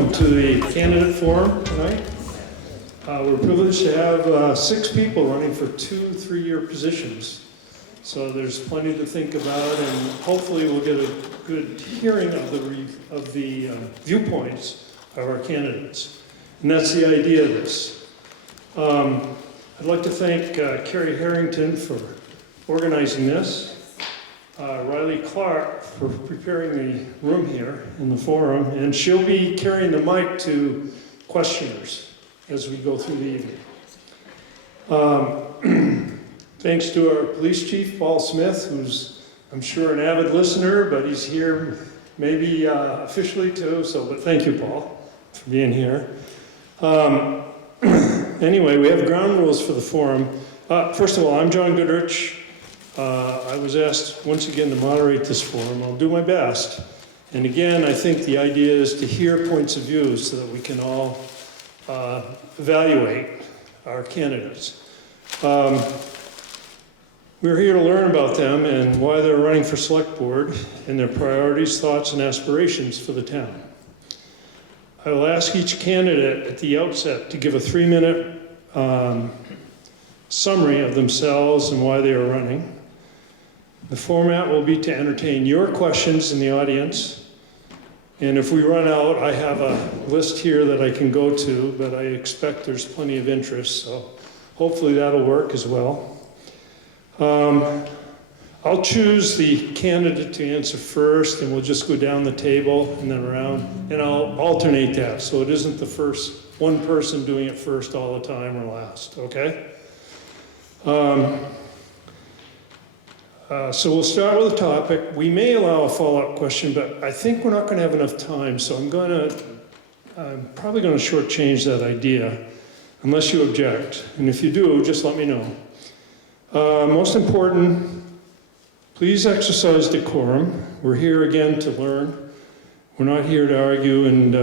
welcome to the candidate forum tonight. We're privileged to have 6 people running for 2 3-year positions. So there's plenty to think about, and hopefully we'll get a good hearing of the viewpoints of our candidates. And that's the idea of this. I'd like to thank Carrie Harrington for organizing this, Riley Clark for preparing the room here in the forum, and she'll be carrying the mic to questioners as we go through the evening. Thanks to our police chief, Paul Smith, who's, I'm sure, an avid listener, but he's here maybe officially too, but thank you, Paul, for being here. Anyway, we have ground rules for the forum. First of all, I'm John Goodrich. I was asked once again to moderate this forum. I'll do my best. And again, I think the idea is to hear points of view so that we can all evaluate our candidates. We're here to learn about them and why they're running for select board and their priorities, thoughts, and aspirations for the town. I will ask each candidate at the outset to give a 3-minute summary of themselves and why they are running. The format will be to entertain your questions in the audience. And if we run out, I have a list here that I can go to, but I expect there's plenty of interest, so hopefully that'll work as well. I'll choose the candidate to answer first, and we'll just go down the table and then around, and I'll alternate that, so it isn't the first one person doing it first all the time or last, okay? So we'll start with a topic. We may allow a follow-up question, but I think we're not going to have enough time, so I'm probably going to shortchange that idea, unless you object. And if you do, just let me know. Most important, please exercise decorum. We're here again to learn. We're not here to argue and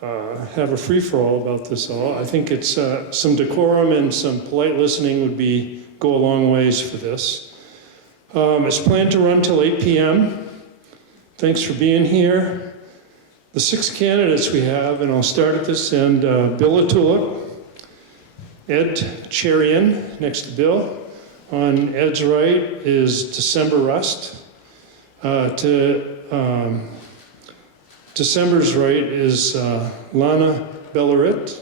have a free-for-all about this all. I think it's some decorum and some polite listening would go a long ways for this. It's planned to run till 8 p.m. Thanks for being here. The 6 candidates we have, and I'll start at this end, Bill Latulip, Ed Cherian, next to Bill. On Ed's right is December Rust. To December's right is Lana Belorit.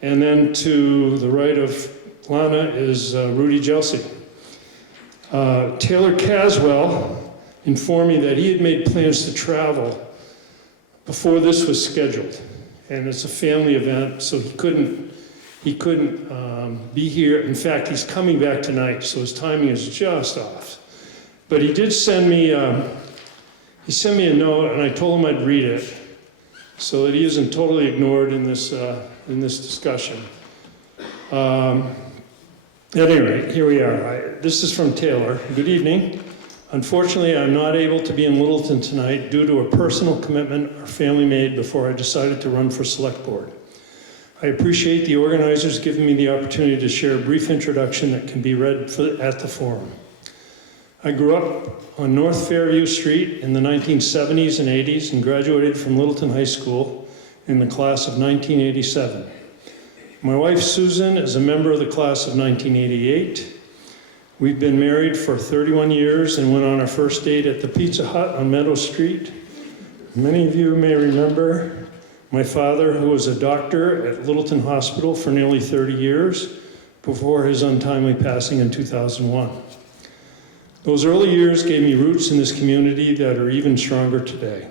And then to the right of Lana is Rudy Gelsi. Taylor Caswell informed me that he had made plans to travel before this was scheduled. And it's a family event, so he couldn't be here. In fact, he's coming back tonight, so his timing is just off. But he did send me a note, and I told him I'd read it so that he isn't totally ignored in this discussion. At any rate, here we are. This is from Taylor. Good evening. Unfortunately, I'm not able to be in Littleton tonight due to a personal commitment our family made before I decided to run for select board. I appreciate the organizers giving me the opportunity to share a brief introduction that can be read at the forum. I grew up on North Fairview Street in the 1970s and 80s and graduated from Littleton High School in the class of 1987. My wife, Susan, is a member of the class of 1988. We've been married for 31 years and went on our first date at the Pizza Hut on Meadow Street. Many of you may remember my father, who was a doctor at Littleton Hospital for nearly 30 years before his untimely passing in 2001. Those early years gave me roots in this community that are even stronger today.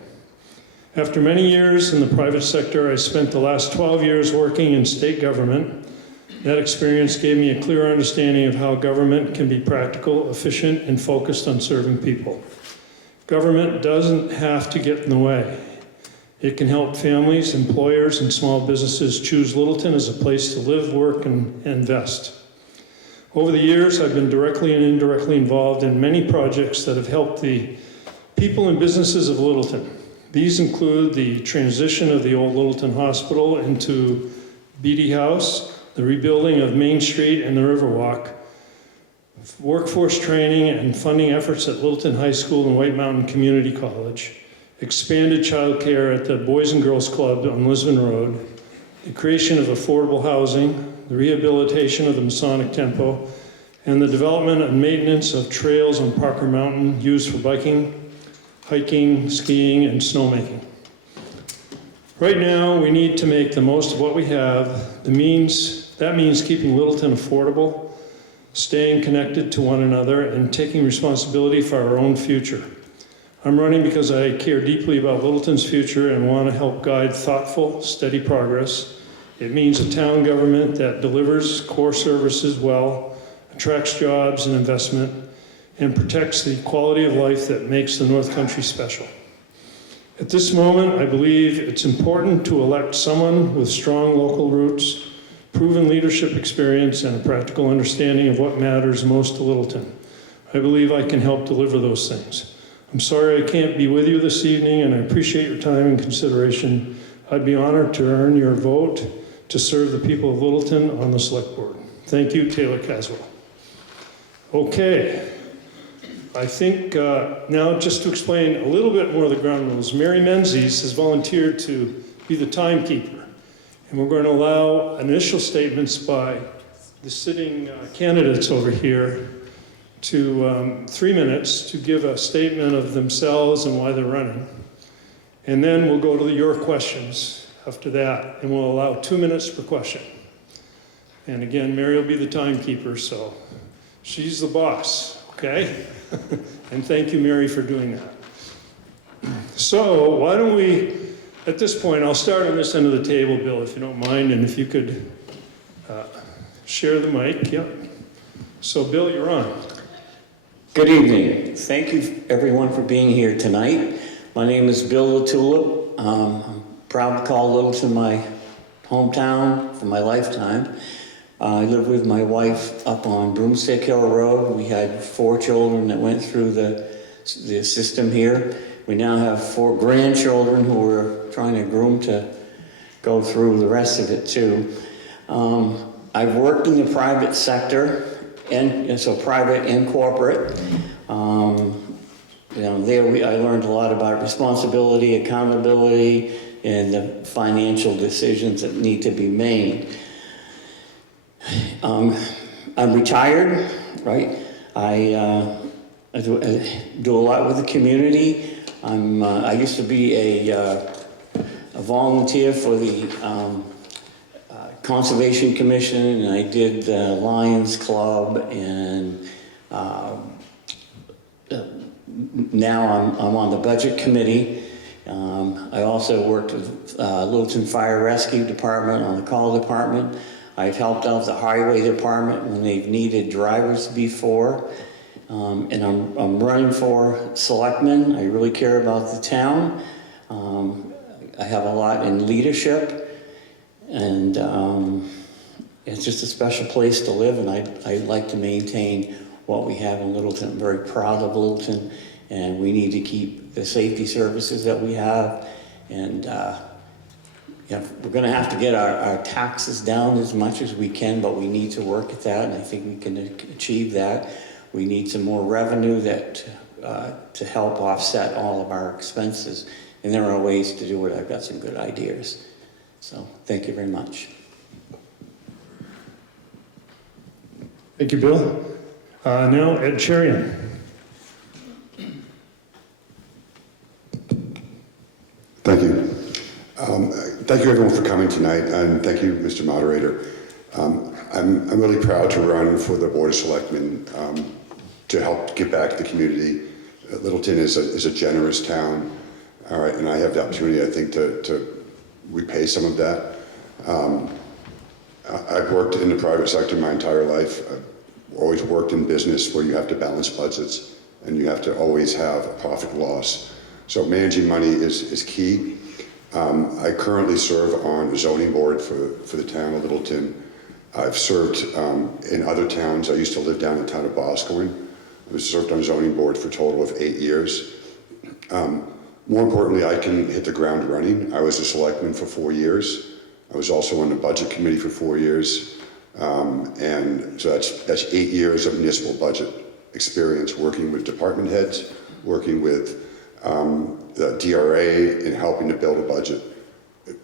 After many years in the private sector, I spent the last 12 years working in state government. That experience gave me a clear understanding of how government can be practical, efficient, and focused on serving people. Government doesn't have to get in the way. It can help families, employers, and small businesses choose Littleton as a place to live, work, and invest. Over the years, I've been directly and indirectly involved in many projects that have helped the people and businesses of Littleton. These include the transition of the old Littleton Hospital into Beatty House, the rebuilding of Main Street and the Riverwalk, workforce training and funding efforts at Littleton High School and White Mountain Community College, expanded childcare at the Boys and Girls Club on Lisbon Road, the creation of affordable housing, the rehabilitation of the Masonic Temple, and the development and maintenance of trails on Parker Mountain used for biking, hiking, skiing, and snowmaking. Right now, we need to make the most of what we have. That means keeping Littleton affordable, staying connected to one another, and taking responsibility for our own future. I'm running because I care deeply about Littleton's future and want to help guide thoughtful, steady progress. It means a town government that delivers core services well, attracts jobs and investment, and protects the quality of life that makes the North Country special. At this moment, I believe it's important to elect someone with strong local roots, proven leadership experience, and a practical understanding of what matters most to Littleton. I believe I can help deliver those things. I'm sorry I can't be with you this evening, and I appreciate your time and consideration. I'd be honored to earn your vote to serve the people of Littleton on the Select Board. Thank you, Taylor Caswell. Okay. I think now just to explain a little bit more of the ground rules, Mary Menzies has volunteered to be the timekeeper. And we're going to allow initial statements by the sitting candidates over here to 3 minutes to give a statement of themselves and why they're running. And then we'll go to your questions after that, and we'll allow 2 minutes per question. And again, Mary will be the timekeeper, so she's the boss, okay? And thank you, Mary, for doing that. So why don't we, at this point, I'll start on this end of the table, Bill, if you don't mind, and if you could share the mic. Yep. So, Bill, you're on. Good evening. Thank you, everyone, for being here tonight. My name is Bill Latulip. I'm proud to call Littleton my hometown for my lifetime. I live with my wife up on Broomstick Hill Road. We had 4 children that went through the system here. We now have 4 grandchildren who we're trying to groom to go through the rest of it too. I've worked in the private sector, and so private and corporate. I learned a lot about responsibility, accountability, and the financial decisions that need to be made. I'm retired, right? I do a lot with the community. I used to be a volunteer for the Conservation Commission, and I did the Lions Club, and now I'm on the Budget Committee. I also worked with Littleton Fire Rescue Department on the call department. I've helped out the Highway Department when they've needed drivers before. And I'm running for selectman. I really care about the town. I have a lot in leadership, and it's just a special place to live, and I'd like to maintain what we have in Littleton. I'm very proud of Littleton, and we need to keep the safety services that we have, and we're going to have to get our taxes down as much as we can, but we need to work at that, and I think we can achieve that. We need some more revenue to help offset all of our expenses, and there are ways to do it. I've got some good ideas. So thank you very much. Thank you, Bill. Now, Ed Cherian. Thank you. Thank you, everyone, for coming tonight, and thank you, Mr. Moderator. I'm really proud to run for the Board of Selectmen to help give back to the community. Littleton is a generous town, all right, and I have the opportunity, I think, to repay some of that. I've worked in the private sector my entire life. I've always worked in business where you have to balance budgets and you have to always have a profit loss. So managing money is key. I currently serve on the zoning board for the town of Littleton. I've served in other towns. I used to live down in the town of Boscawen. I was served on the zoning board for a total of 8 years. More importantly, I can hit the ground running. I was a selectman for 4 years. I was also on the budget committee for 4 years. And so that's 8 years of municipal budget experience, working with department heads, working with the DRA in helping to build a budget.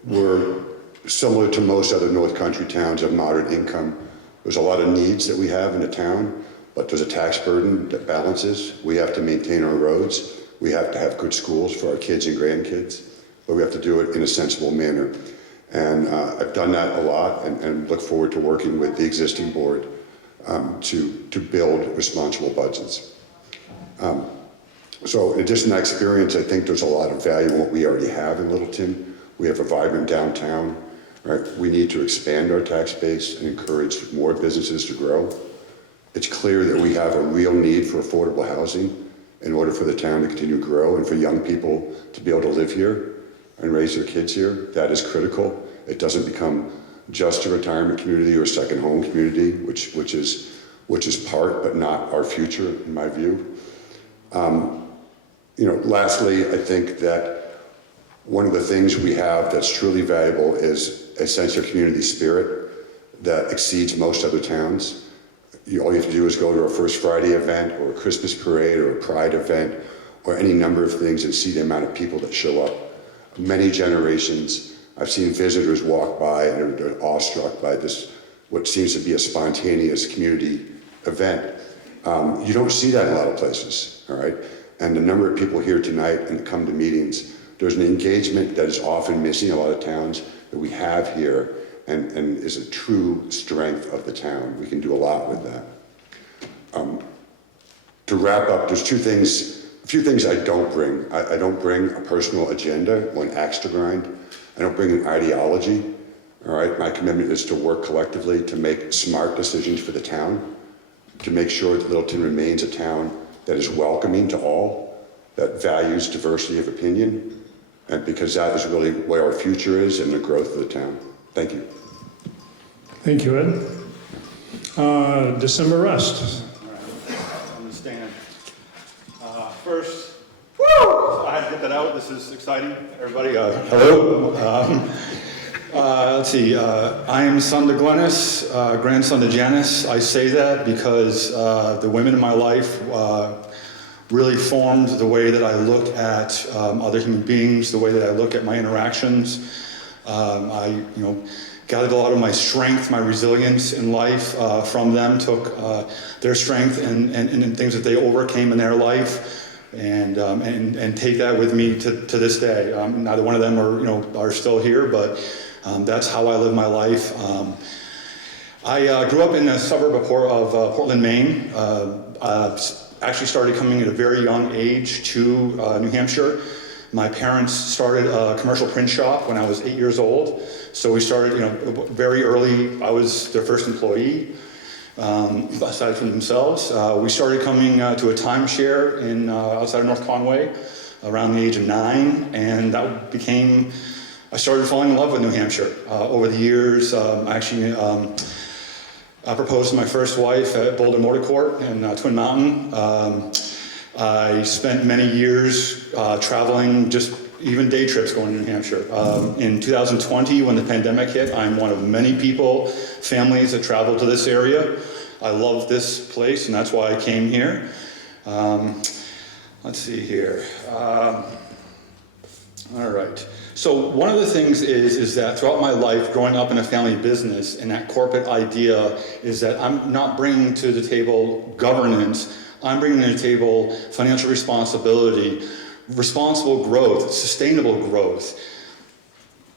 We're similar to most other North Country towns of moderate income. There's a lot of needs that we have in the town, but there's a tax burden that balances. We have to maintain our roads. We have to have good schools for our kids and grandkids, but we have to do it in a sensible manner. And I've done that a lot and look forward to working with the existing board to build responsible budgets. So in addition to that experience, I think there's a lot of value in what we already have in Littleton. We have a vibrant downtown, right? We need to expand our tax base and encourage more businesses to grow. It's clear that we have a real need for affordable housing in order for the town to continue to grow and for young people to be able to live here and raise their kids here. That is critical. It doesn't become just a retirement community or a second home community, which is part but not our future, in my view. Lastly, I think that one of the things we have that's truly valuable is a sense of community spirit that exceeds most other towns. All you have to do is go to a First Friday event or a Christmas parade or a Pride event or any number of things and see the amount of people that show up. Many generations. I've seen visitors walk by and they're awestruck by this, what seems to be a spontaneous community event. You don't see that in a lot of places, all right? And the number of people here tonight and come to meetings, there's an engagement that is often missing in a lot of towns that we have here and is a true strength of the town. We can do a lot with that. To wrap up, there's a few things I don't bring. I don't bring a personal agenda or an axe to grind. I don't bring an ideology, all right? My commitment is to work collectively to make smart decisions for the town, to make sure that Littleton remains a town that is welcoming to all, that values diversity of opinion, and because that is really where our future is and the growth of the town. Thank you. Thank you, Ed. December rest. All right, I'm gonna stand. First, woo! I had to get that out. This is exciting. Everybody, hello. Let's see. I am son to Glennis, grandson to Janice. I say that because the women in my life really formed the way that I look at other human beings, the way that I look at my interactions. I gathered a lot of my strength, my resilience in life from them, took their strength and things that they overcame in their life, and take that with me to this day. Neither one of them are still here, but that's how I live my life. I grew up in a suburb of Portland, Maine. Actually started coming at a very young age to New Hampshire. My parents started a commercial print shop when I was 8 years old. So we started, very early. I was their first employee, aside from themselves. We started coming to a timeshare in outside of North Conway around the age of 9, and that became, I started falling in love with New Hampshire. Over the years, I proposed to my first wife at Boulder Motor Court in Twin Mountain. I spent many years traveling, just even day trips going to New Hampshire. In 2020, when the pandemic hit, I'm one of many families that traveled to this area. I love this place, and that's why I came here. Let's see here. All right. So one of the things is that throughout my life, growing up in a family business, and that corporate idea is that I'm not bringing to the table governance, I'm bringing to the table financial responsibility, responsible growth, sustainable growth.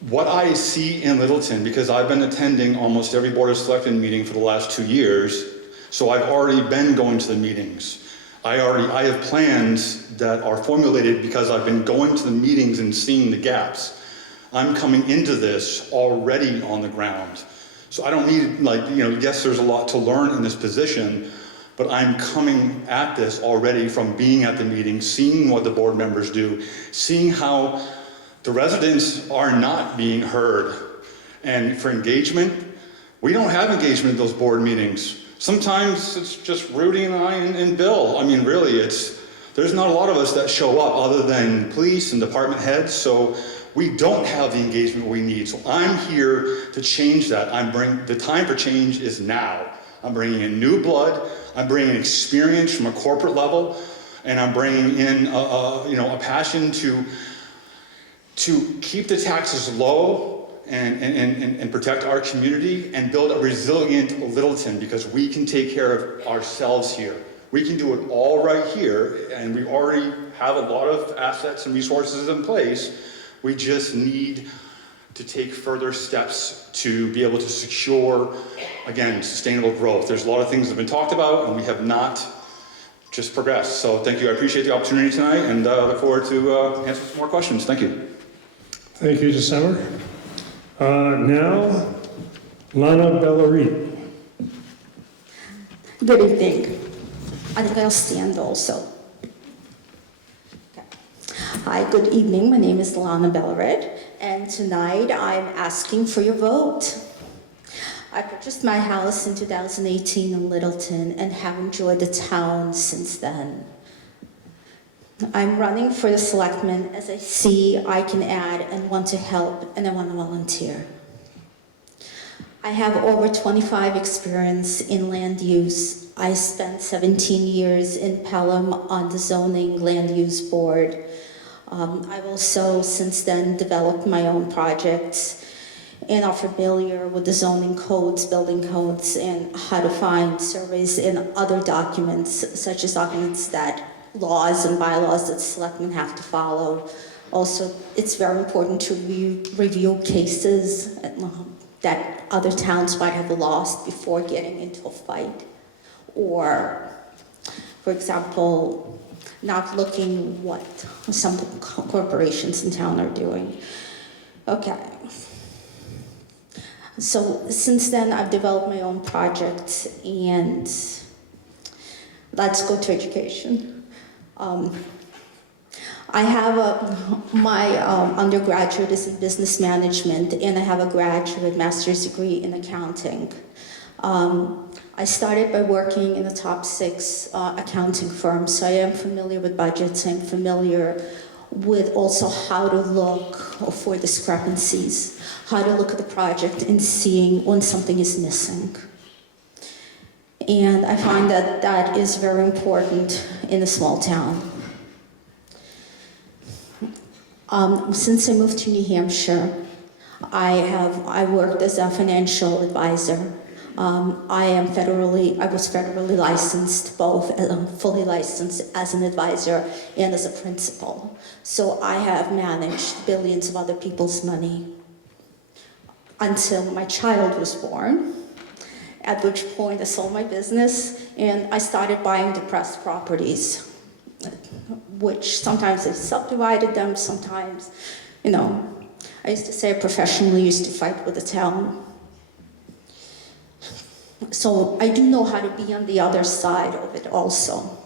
What I see in Littleton, because I've been attending almost every Board of Selectmen meeting for the last 2 years, so I've already been going to the meetings. I have plans that are formulated because I've been going to the meetings and seeing the gaps. I'm coming into this already on the ground. So I don't need, yes, there's a lot to learn in this position, but I'm coming at this already from being at the meeting, seeing what the board members do, seeing how the residents are not being heard. And for engagement, we don't have engagement at those board meetings. Sometimes it's just Rudy and I and Bill. I mean, really, there's not a lot of us that show up other than police and department heads, so we don't have the engagement we need. So I'm here to change that. The time for change is now. I'm bringing in new blood. I'm bringing experience from a corporate level. and I'm bringing in a passion to keep the taxes low and protect our community and build a resilient Littleton, because we can take care of ourselves here. We can do it all right here, and we already have a lot of assets and resources in place. We just need to take further steps to be able to secure, again, sustainable growth. There's a lot of things that have been talked about, and we have not just progressed. So thank you. I appreciate the opportunity tonight, and look forward to answering some more questions. Thank you. Thank you, December. Now, Lana Belorit. Good evening. I think I'll stand also. Okay. Hi, good evening. My name is Lana Belorit, and tonight I'm asking for your vote. I purchased my house in 2018 in Littleton and have enjoyed the town since then. I'm running for the selectmen as I see I can add and want to help, and I want to volunteer. I have over 25 experience in land use. I spent 17 years in Pelham on the zoning land use board. I've also since then developed my own projects and are familiar with the zoning codes, building codes, and how to find surveys and other documents, such as documents that laws and bylaws that selectmen have to follow. Also, it's very important to review cases that other towns might have lost before getting into a fight. Or, for example, not looking what some corporations in town are doing. Okay. So since then, I've developed my own projects, and let's go to education. I have my undergraduate is in business management, and I have a graduate master's degree in accounting. I started by working in the top 6 accounting firms, so I am familiar with budgets. I'm familiar with also how to look for discrepancies, how to look at the project and seeing when something is missing. And I find that that is very important in a small town. Since I moved to New Hampshire, I worked as a financial advisor. I was federally licensed, both fully licensed as an advisor and as a principal. So I have managed billions of other people's money until my child was born, at which point I sold my business and I started buying depressed properties, which sometimes I subdivided them, sometimes, I used to say I professionally used to fight with the town. So I do know how to be on the other side of it also.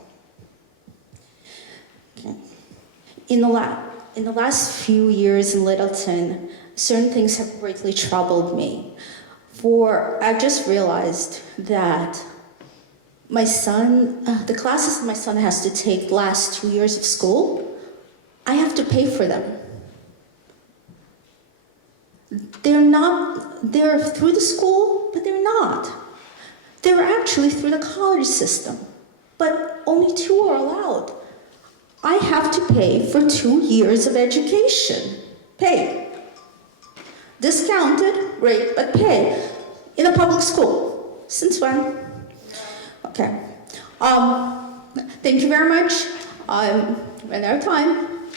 Okay. In the last few years in Littleton, certain things have greatly troubled me. I just realized that my son, the classes my son has to take the last 2 years of school, I have to pay for them. They're through the school, but they're not. They're actually through the college system, but only 2 are allowed. I have to pay for 2 years of education. Pay. Discounted rate, but pay. In a public school. Since when? Okay. Thank you very much. I'm running out of time.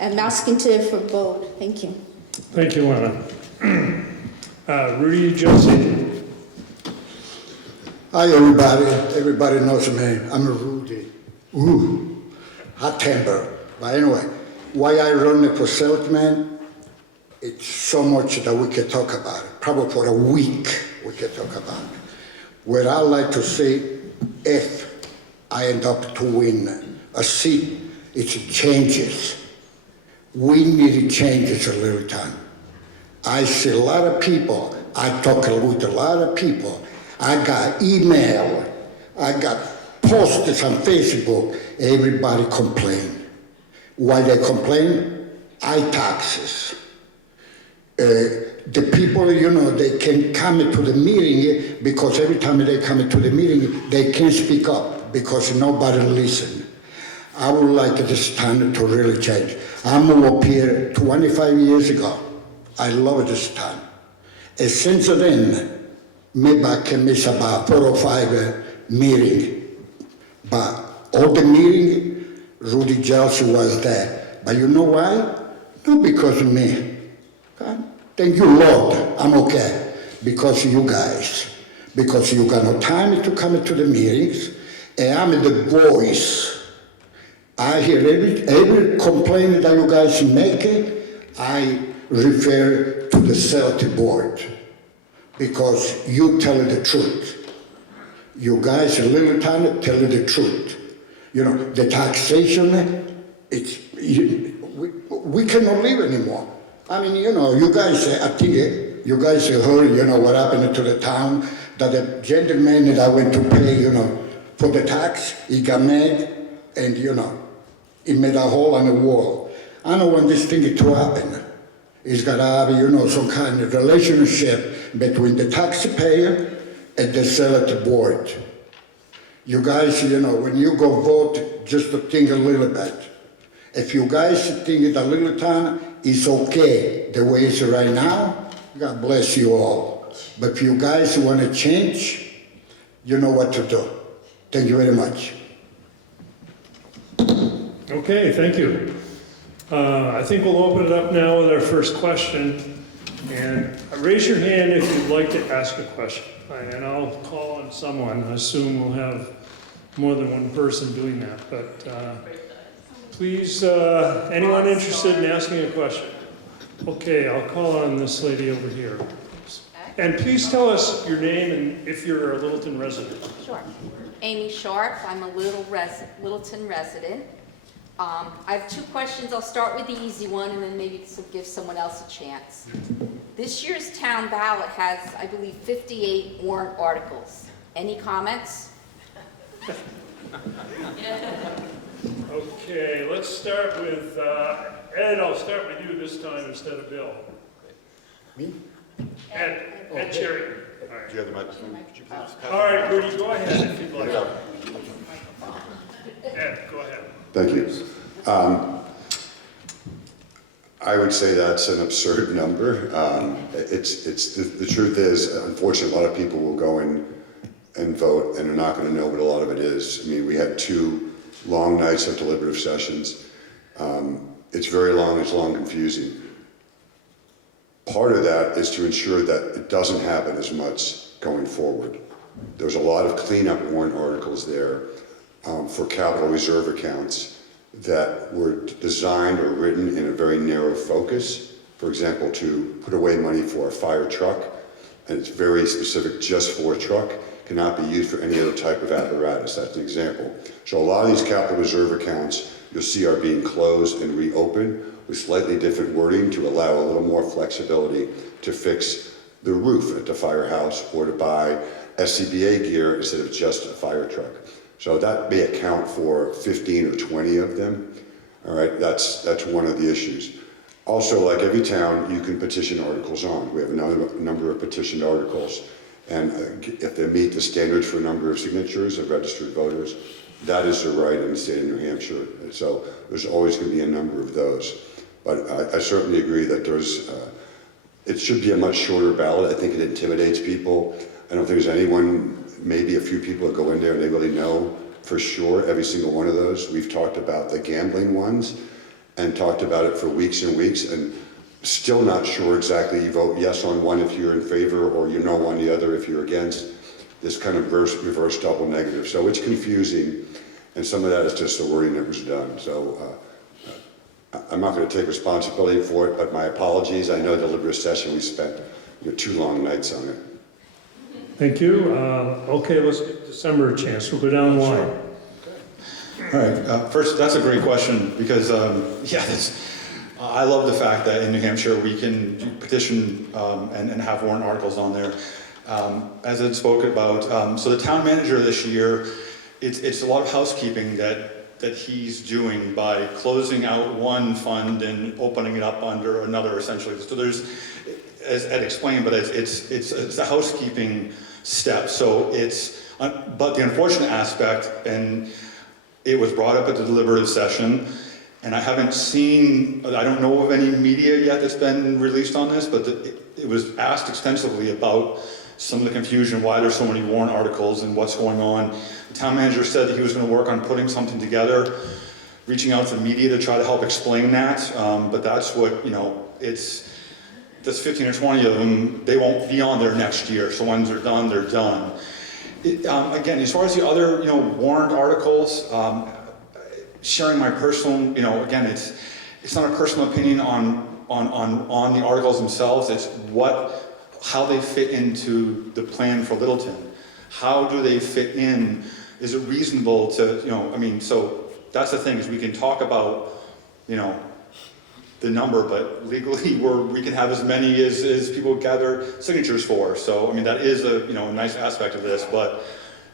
I'm asking today for a vote. Thank you. Thank you, Lana. Rudy Gelsi. Hi, everybody. Everybody knows me. I'm Rudy. Ooh, hot temper. But anyway, why I run for selectman, it's so much that we can talk about it. Probably for a week we can talk about it. What I like to say, if I end up to win a seat, it's changes. We need changes a little time. I see a lot of people. I talk with a lot of people. I got email, I got posts on Facebook, everybody complain. Why they complain? taxes. The people, they can come to the meeting because every time they come to the meeting, they can't speak up because nobody listens. I would like this town to really change. I moved up here 25 years ago. I love this town. And since then, maybe I can miss about 4 or 5 meetings. But all the meeting, Rudy Gelsi was there. But you know why? Not because of me. Okay? Thank you, Lord. I'm okay. Because of you guys. Because you got no time to come to the meetings. And I'm the voice. I hear every complaint that you guys make. I refer to the Selectboard. Because you tell the truth. You guys in Littleton tell the truth. You know, the taxation, we cannot live anymore. I mean, you know, you guys, I think you guys heard, you know, what happened to the town, that the gentleman that went to pay, you know, for the tax, he got mad, and, you know, he made a hole on the wall. I don't want this thing to happen. It's got to have, you know, some kind of relationship between the taxpayer and the Selectboard. You guys, you know, when you go vote, just to think a little bit. If you guys think that Littleton is okay the way it's right now, God bless you all. But if you guys want to change, you know what to do. Thank you very much. Okay, thank you. I think we'll open it up now with our first question. And raise your hand if you'd like to ask a question. And I'll call on someone. I assume we'll have more than one person doing that. But please, anyone interested in asking a question? Okay, I'll call on this lady over here. And please tell us your name and if you're a Littleton resident. Sure. Amy Sharp, I'm a Littleton resident. I have 2 questions. I'll start with the easy one and then maybe give someone else a chance. This year's town ballot has, I believe, 58 warrant articles. Any comments? Okay, let's start with, Ed, I'll start with you this time instead of Bill. Me? Ed Cherian. All right. Do you have the microphone? Could you please pass All right, Rudy, go ahead if you'd like. Ed, go ahead. Thank you. I would say that's an absurd number. The truth is, unfortunately, a lot of people will go in and vote and are not going to know what a lot of it is. I mean, we had 2 long nights of deliberative sessions. It's very long, it's long confusing. Part of that is to ensure that it doesn't happen as much going forward. There's a lot of cleanup warrant articles there for capital reserve accounts that were designed or written in a very narrow focus. For example, to put away money for a fire truck, and it's very specific just for a truck, cannot be used for any other type of apparatus. That's an example. So a lot of these capital reserve accounts you'll see are being closed and reopened with slightly different wording to allow a little more flexibility to fix the roof at the firehouse or to buy SCBA gear instead of just a fire truck. So that may account for 15 or 20 of them. All right, that's one of the issues. Also, like every town, you can petition articles on. We have a number of petitioned articles. And if they meet the standards for a number of signatures of registered voters, that is their right in the state of New Hampshire. And so there's always going to be a number of those. But I certainly agree that it should be a much shorter ballot. I think it intimidates people. I don't think there's anyone, maybe a few people that go in there and they really know for sure every single one of those. We've talked about the gambling ones and talked about it for weeks and weeks and still not sure exactly. You vote yes on one if you're in favor or you no on the other if you're against. This kind of reverse double negative. So it's confusing, and some of that is just the wording that was done. So I'm not going to take responsibility for it, but my apologies. I know deliberative session we spent 2 long nights on it. Thank you. Okay, let's give December a chance. We'll go down the line. All right. First, that's a great question because, I love the fact that in New Hampshire we can petition and have warrant articles on there. As I spoke about, so the town manager this year, it's a lot of housekeeping that he's doing by closing out one fund and opening it up under another, essentially. So there's, as Ed explained, but it's a housekeeping step. So but the unfortunate aspect, and it was brought up at the deliberative session, and I haven't seen, I don't know of any media yet that's been released on this, but it was asked extensively about some of the confusion, why there's so many warrant articles and what's going on. The town manager said that he was going to work on putting something together, reaching out to the media to try to help explain that, but that's what, there's 15 or 20 of them, they won't be on there next year, so once they're done, they're done. Again, as far as the other, warrant articles, sharing my personal, again, it's not a personal opinion on the articles themselves, it's how they fit into the plan for Littleton. How do they fit in? Is it reasonable to, so that's the thing, is we can talk about, the number, but legally we can have as many as people gather signatures for. So, that is a nice aspect of this, but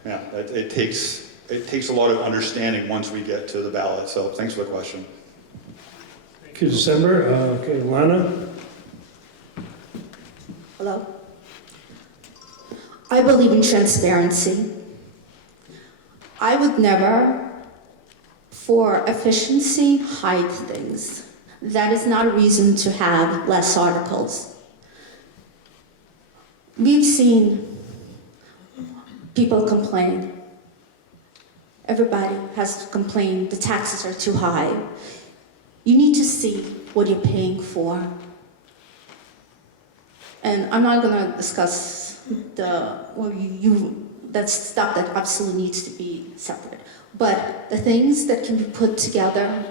yeah, it takes a lot of understanding once we get to the ballot. So thanks for the question. Thank you, December. Okay, Lana? Hello? I believe in transparency. I would never, for efficiency, hide things. That is not a reason to have less articles. We've seen people complain. Everybody has complained the taxes are too high. You need to see what you're paying for. And I'm not going to discuss that's stuff that absolutely needs to be separate. But the things that can be put together,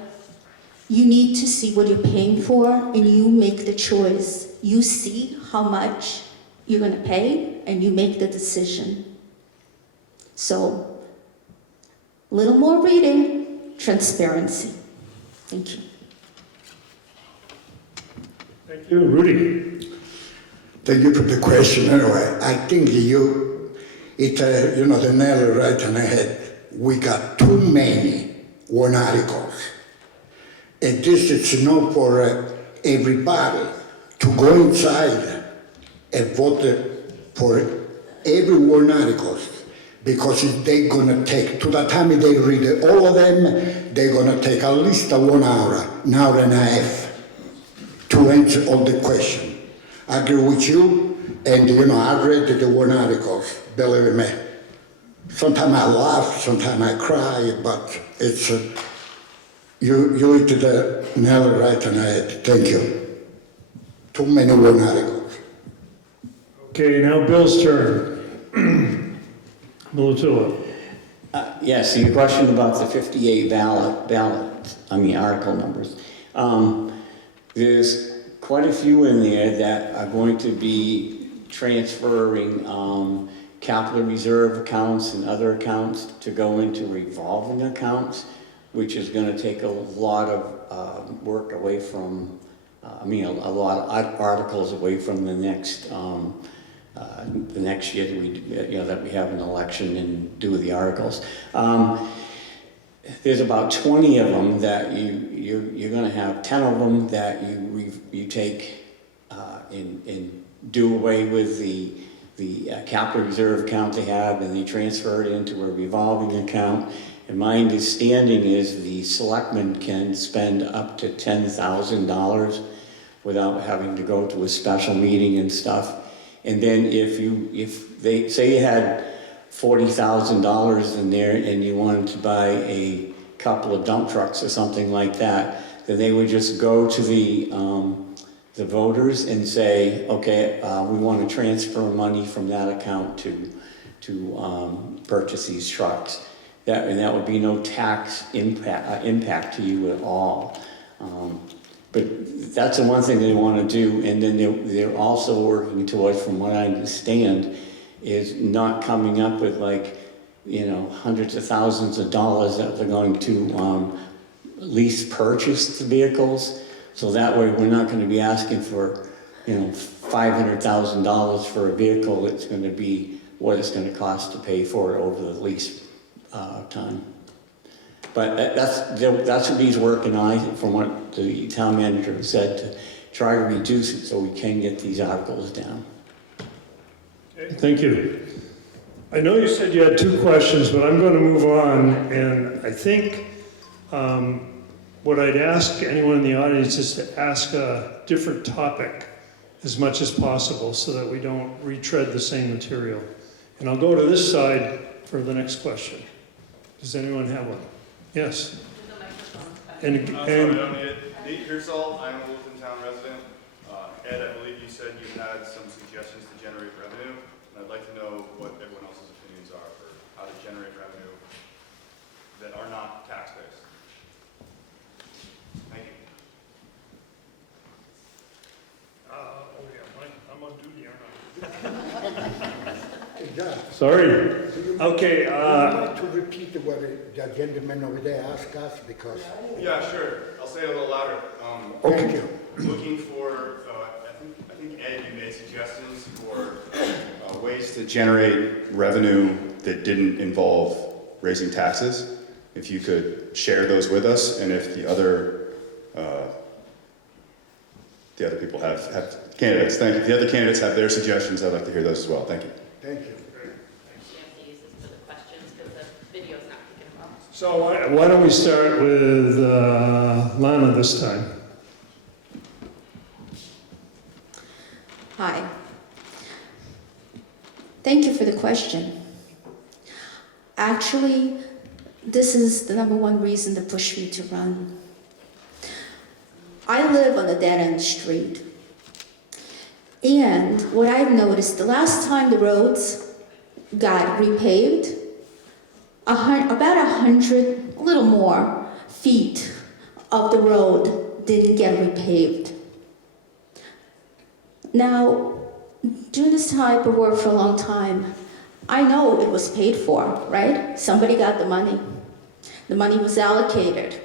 you need to see what you're paying for, and you make the choice. You see how much you're going to pay, and you make the decision. So, a little more reading, transparency. Thank you. Thank you. Rudy? Thank you for the question. Anyway, I think the nail right on the head. We got too many warrant articles. And this is not for everybody to go inside and vote for every warrant articles, because they're gonna take, to the time they read all of them, they're gonna take at least 1 hour, an hour and a half to answer all the questions. I agree with you, and I read the warrant articles, believe me. Sometimes I laugh, sometimes I cry, but it's you hit the nail right on the head. Thank you. Too many warrant articles. Okay, now Bill's turn. Latulip. Yes, your question about the 58 article numbers. There's quite a few in there that are going to be transferring capital reserve accounts and other accounts to go into revolving accounts, which is going to take a lot of work away from, a lot of articles away from the next year that we have an election and do the articles. There's about 20 of them that you're going to have 10 of them that you take and do away with the capital reserve account they have, and they transfer it into a revolving account. And my understanding is the selectmen can spend up to $10,000 without having to go to a special meeting and stuff. And then if they say you had $40,000 in there and you wanted to buy a couple of dump trucks or something like that, then they would just go to the voters and say, okay, we want to transfer money from that account to purchase these trucks. That would be no tax impact to you at all. But that's the one thing they want to do, and then they're also working towards, from what I understand, is not coming up with hundreds of thousands of dollars that they're going to lease purchase the vehicles. So that way we're not going to be asking for, $500,000 for a vehicle. It's going to be what it's going to cost to pay for it over the lease time. But that's what he's working on, from what the town manager said, to try to reduce it so we can get these articles down. Okay, thank you. I know you said you had 2 questions, but I'm going to move on, and I think what I'd ask anyone in the audience is to ask a different topic as much as possible so that we don't retread the same material. And I'll go to this side for the next question. Does anyone have one? Yes? And Sorry, I don't need it. Nate Pearsall, I'm a Littleton town resident. Ed, I believe you said you had some suggestions to generate revenue, and I'd like to know what everyone else's opinions are for how to generate revenue that are not tax-based. Thank you. I'm on duty, aren't Yeah. I? Sorry. Okay, I'd like to repeat what the gentleman over there asked us because. Yeah, sure. I'll say it a little louder. Thank you. Looking for, I think Ed, you made suggestions for ways to generate revenue that didn't involve raising taxes. If you could share those with us, and if the other people have candidates, thank you. If the other candidates have their suggestions, I'd like to hear those as well. Thank you. Thank you. Chance to use this for the questions because the video's not picking them up. so why don't we start with Lana this time? Hi. Thank you for the question. Actually, this is the #1 reason that pushed me to run. I live on a dead-end street. And what I've noticed, the last time the roads got repaved, about 100, a little more, feet of the road didn't get repaved. Now, doing this type of work for a long time, I know it was paid for, right? Somebody got the money. The money was allocated.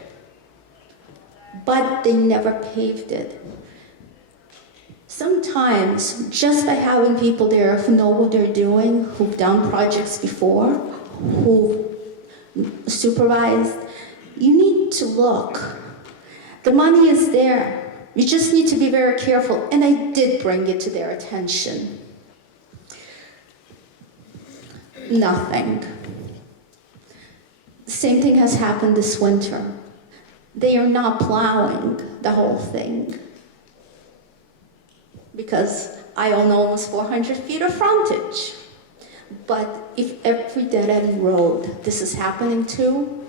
But they never paved it. Sometimes, just by having people there who know what they're doing, who've done projects before, who supervised, you need to look. The money is there. You just need to be very careful, and I did bring it to their attention. Nothing. The same thing has happened this winter. They are not plowing the whole thing because I own almost 400 feet of frontage. But if every dead-end road this is happening to,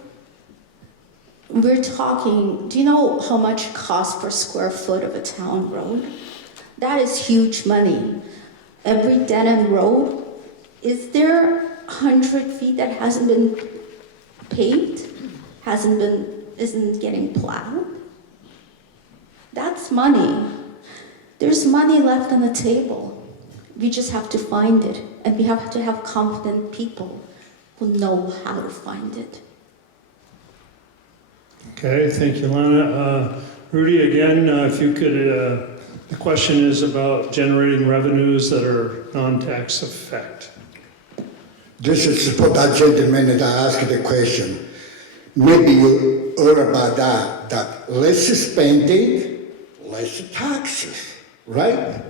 we're talking, do you know how much it costs per square foot of a town road? That is huge money. Every dead-end road, is there 100 feet that hasn't been paved, isn't getting plowed? That's money. There's money left on the table. We just have to find it, and we have to have competent people who know how to find it. Okay, thank you, Lana. Rudy, again, if you could, the question is about generating revenues that are non-tax effect. This is for that gentleman that asked the question. Maybe you heard about that less spending, less taxes, right?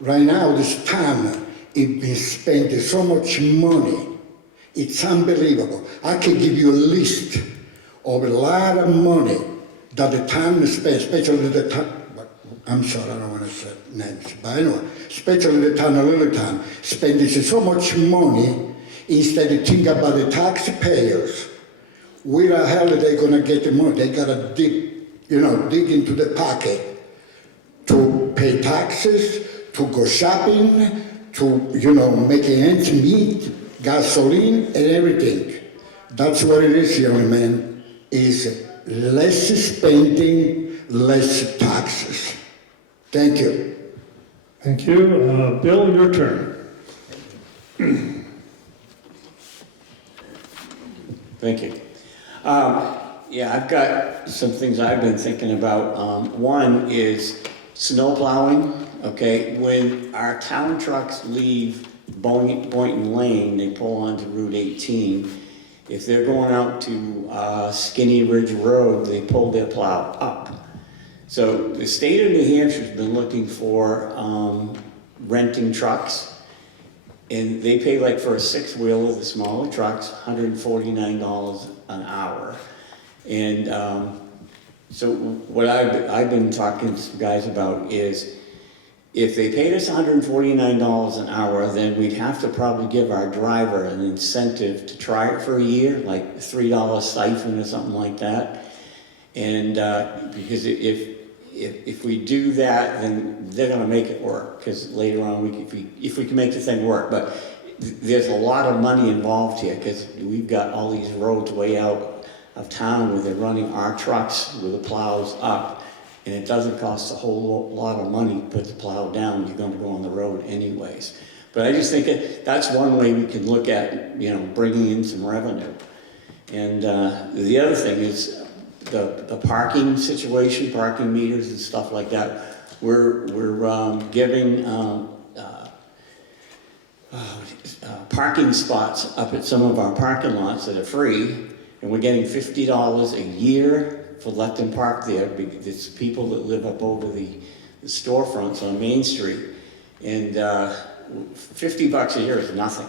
Right now, this town, it's been spending so much money. It's unbelievable. I can give you a list of a lot of money that the town spends, especially the town, I'm sorry, I don't want to say names, but anyway, especially the town of Littleton, spending so much money instead of thinking about the taxpayers. Where the hell are they going to get the money? They got to dig into the pocket to pay taxes, to go shopping, to, make ends meet, gasoline, and everything. That's what it is, young man, is less spending, less taxes. Thank you. Thank you. Bill, your turn. Thank you. I've got some things I've been thinking about. One is snow plowing. Okay, when our town trucks leave Boynton Lane, they pull onto Route 18. If they're going out to Skinny Ridge Road, they pull their plow up. So the state of New Hampshire's been looking for renting trucks. And they pay like for a six-wheeler, the smaller trucks, $149 an hour. And so what I've been talking to some guys about is, if they paid us $149 an hour, then we'd have to probably give our driver an incentive to try it for a year, like $3 stipend or something like that. And because if we do that, then they're gonna make it work, because later on, if we can make the thing work. But there's a lot of money involved here, because we've got all these roads way out of town where they're running our trucks with the plows up, and it doesn't cost a whole lot of money to put the plow down. You're gonna go on the road anyways. But I just think that's one way we can look at, bringing in some revenue. And the other thing is the parking situation, parking meters and stuff like that. We're giving parking spots up at some of our parking lots that are free, and we're getting $50 a year for let them park there. It's people that live up over the storefronts on Main Street, and $50 a year is nothing.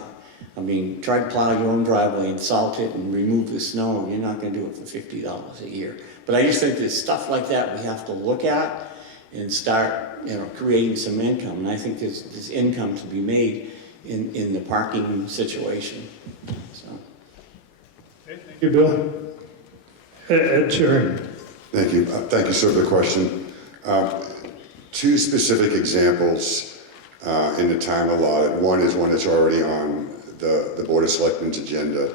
I mean, try to plow your own driveway and salt it and remove the snow, and you're not gonna do it for $50 a year. But I just think there's stuff like that we have to look at and start, creating some income. And I think there's income to be made in the parking situation, so. Thank you, Bill. Ed Cherian. Thank you. Thank you, sir, for the question. Two specific examples in the time allotted. One is one that's already on the Board of Selectmen's agenda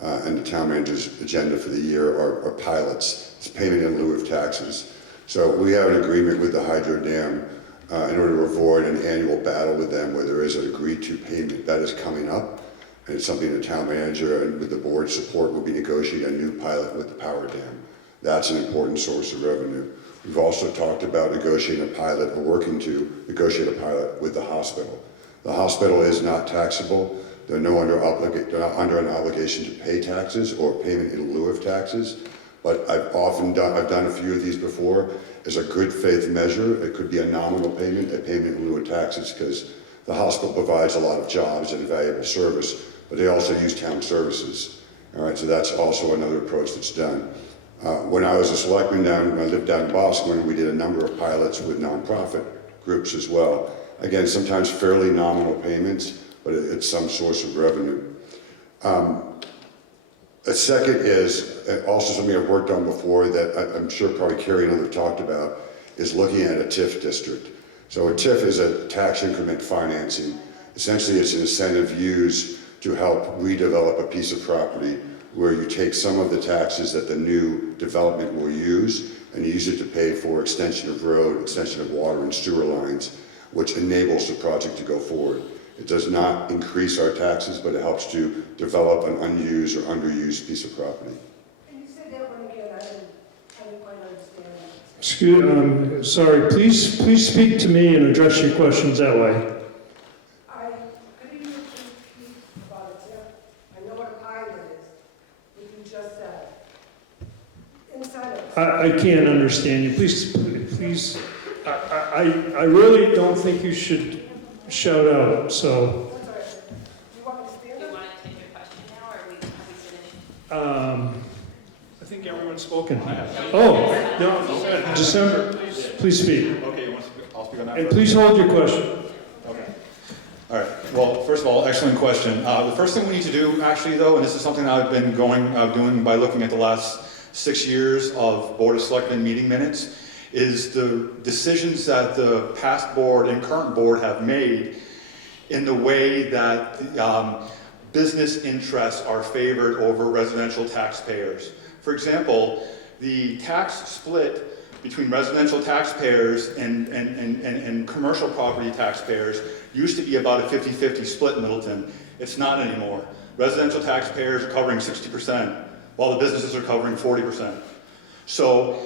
and the town manager's agenda for the year are pilots. It's payment in lieu of taxes. So we have an agreement with the hydro dam in order to avoid an annual battle with them where there is an agreed to payment that is coming up. And it's something the town manager and with the board's support will be negotiating a new pilot with the power dam. That's an important source of revenue. We've also talked about negotiating a pilot or working to negotiate a pilot with the hospital. The hospital is not taxable. They're not under an obligation to pay taxes or payment in lieu of taxes. But I've done a few of these before as a good faith measure. It could be a nominal payment, a payment in lieu of taxes, because the hospital provides a lot of jobs and a valuable service, but they also use town services. All right, so that's also another approach that's done. When I was a selectman when I lived down in Boston, we did a number of pilots with nonprofit groups as well. Again, sometimes fairly nominal payments, but it's some source of revenue. A second is also something I've worked on before that I'm sure probably Cherian and others talked about, is looking at a TIF district. So a TIF is a tax increment financing. Essentially, it's an incentive used to help redevelop a piece of property where you take some of the taxes that the new development will use and use it to pay for extension of road, extension of water and sewer lines, which enables the project to go forward. It does not increase our taxes, but it helps to develop an unused or underused piece of property. Can you say that one again? I didn't quite understand that. Sorry, please speak to me and address your questions that way. Could you repeat about a TIF? I know what a pilot is, what you just said. Inside of I can't understand you. Please, I really don't think you should shout out, so. That's all right. You want me to stand Do you up? want to take your question now, or have we finished? I think everyone's spoken. Oh, no, December, please speak. Okay, I'll speak on that And first. please hold your question. Okay. All right. Well, first of all, excellent question. The first thing we need to do, actually, though, and this is something I've been doing by looking at the last 6 years of Board of Selectmen meeting minutes, is the decisions that the past board and current board have made in the way that business interests are favored over residential taxpayers. For example, the tax split between residential taxpayers and commercial property taxpayers used to be about a 50-50 split in Littleton. It's not anymore. Residential taxpayers are covering 60%, while the businesses are covering 40%. So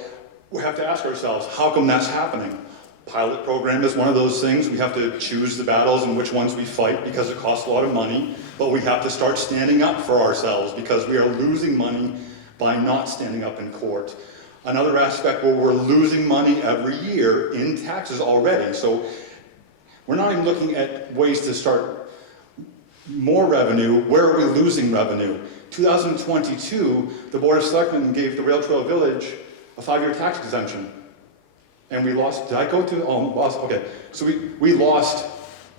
we have to ask ourselves, how come that's happening? Pilot program is one of those things. We have to choose the battles and which ones we fight because it costs a lot of money, but we have to start standing up for ourselves because we are losing money by not standing up in court. Another aspect where we're losing money every year in taxes already. So we're not even looking at ways to start more revenue, where are we losing revenue? 2022, the Board of Selectmen gave the Rail Trail Village a 5-year tax exemption. And we lost, did I go to, oh, lost, okay. So we lost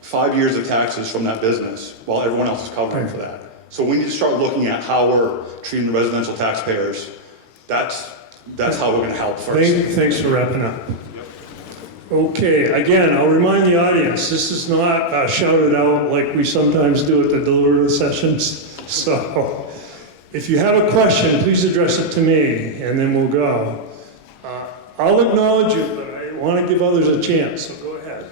5 years of taxes from that business while everyone else is covering for that. So we need to start looking at how we're treating the residential taxpayers. That's how we're gonna help first. Thanks for wrapping up. Okay, again, I'll remind the audience, this is not shouted out like we sometimes do at the deliberative sessions. So if you have a question, please address it to me, and then we'll go. I'll acknowledge you, but I want to give others a chance, so go ahead.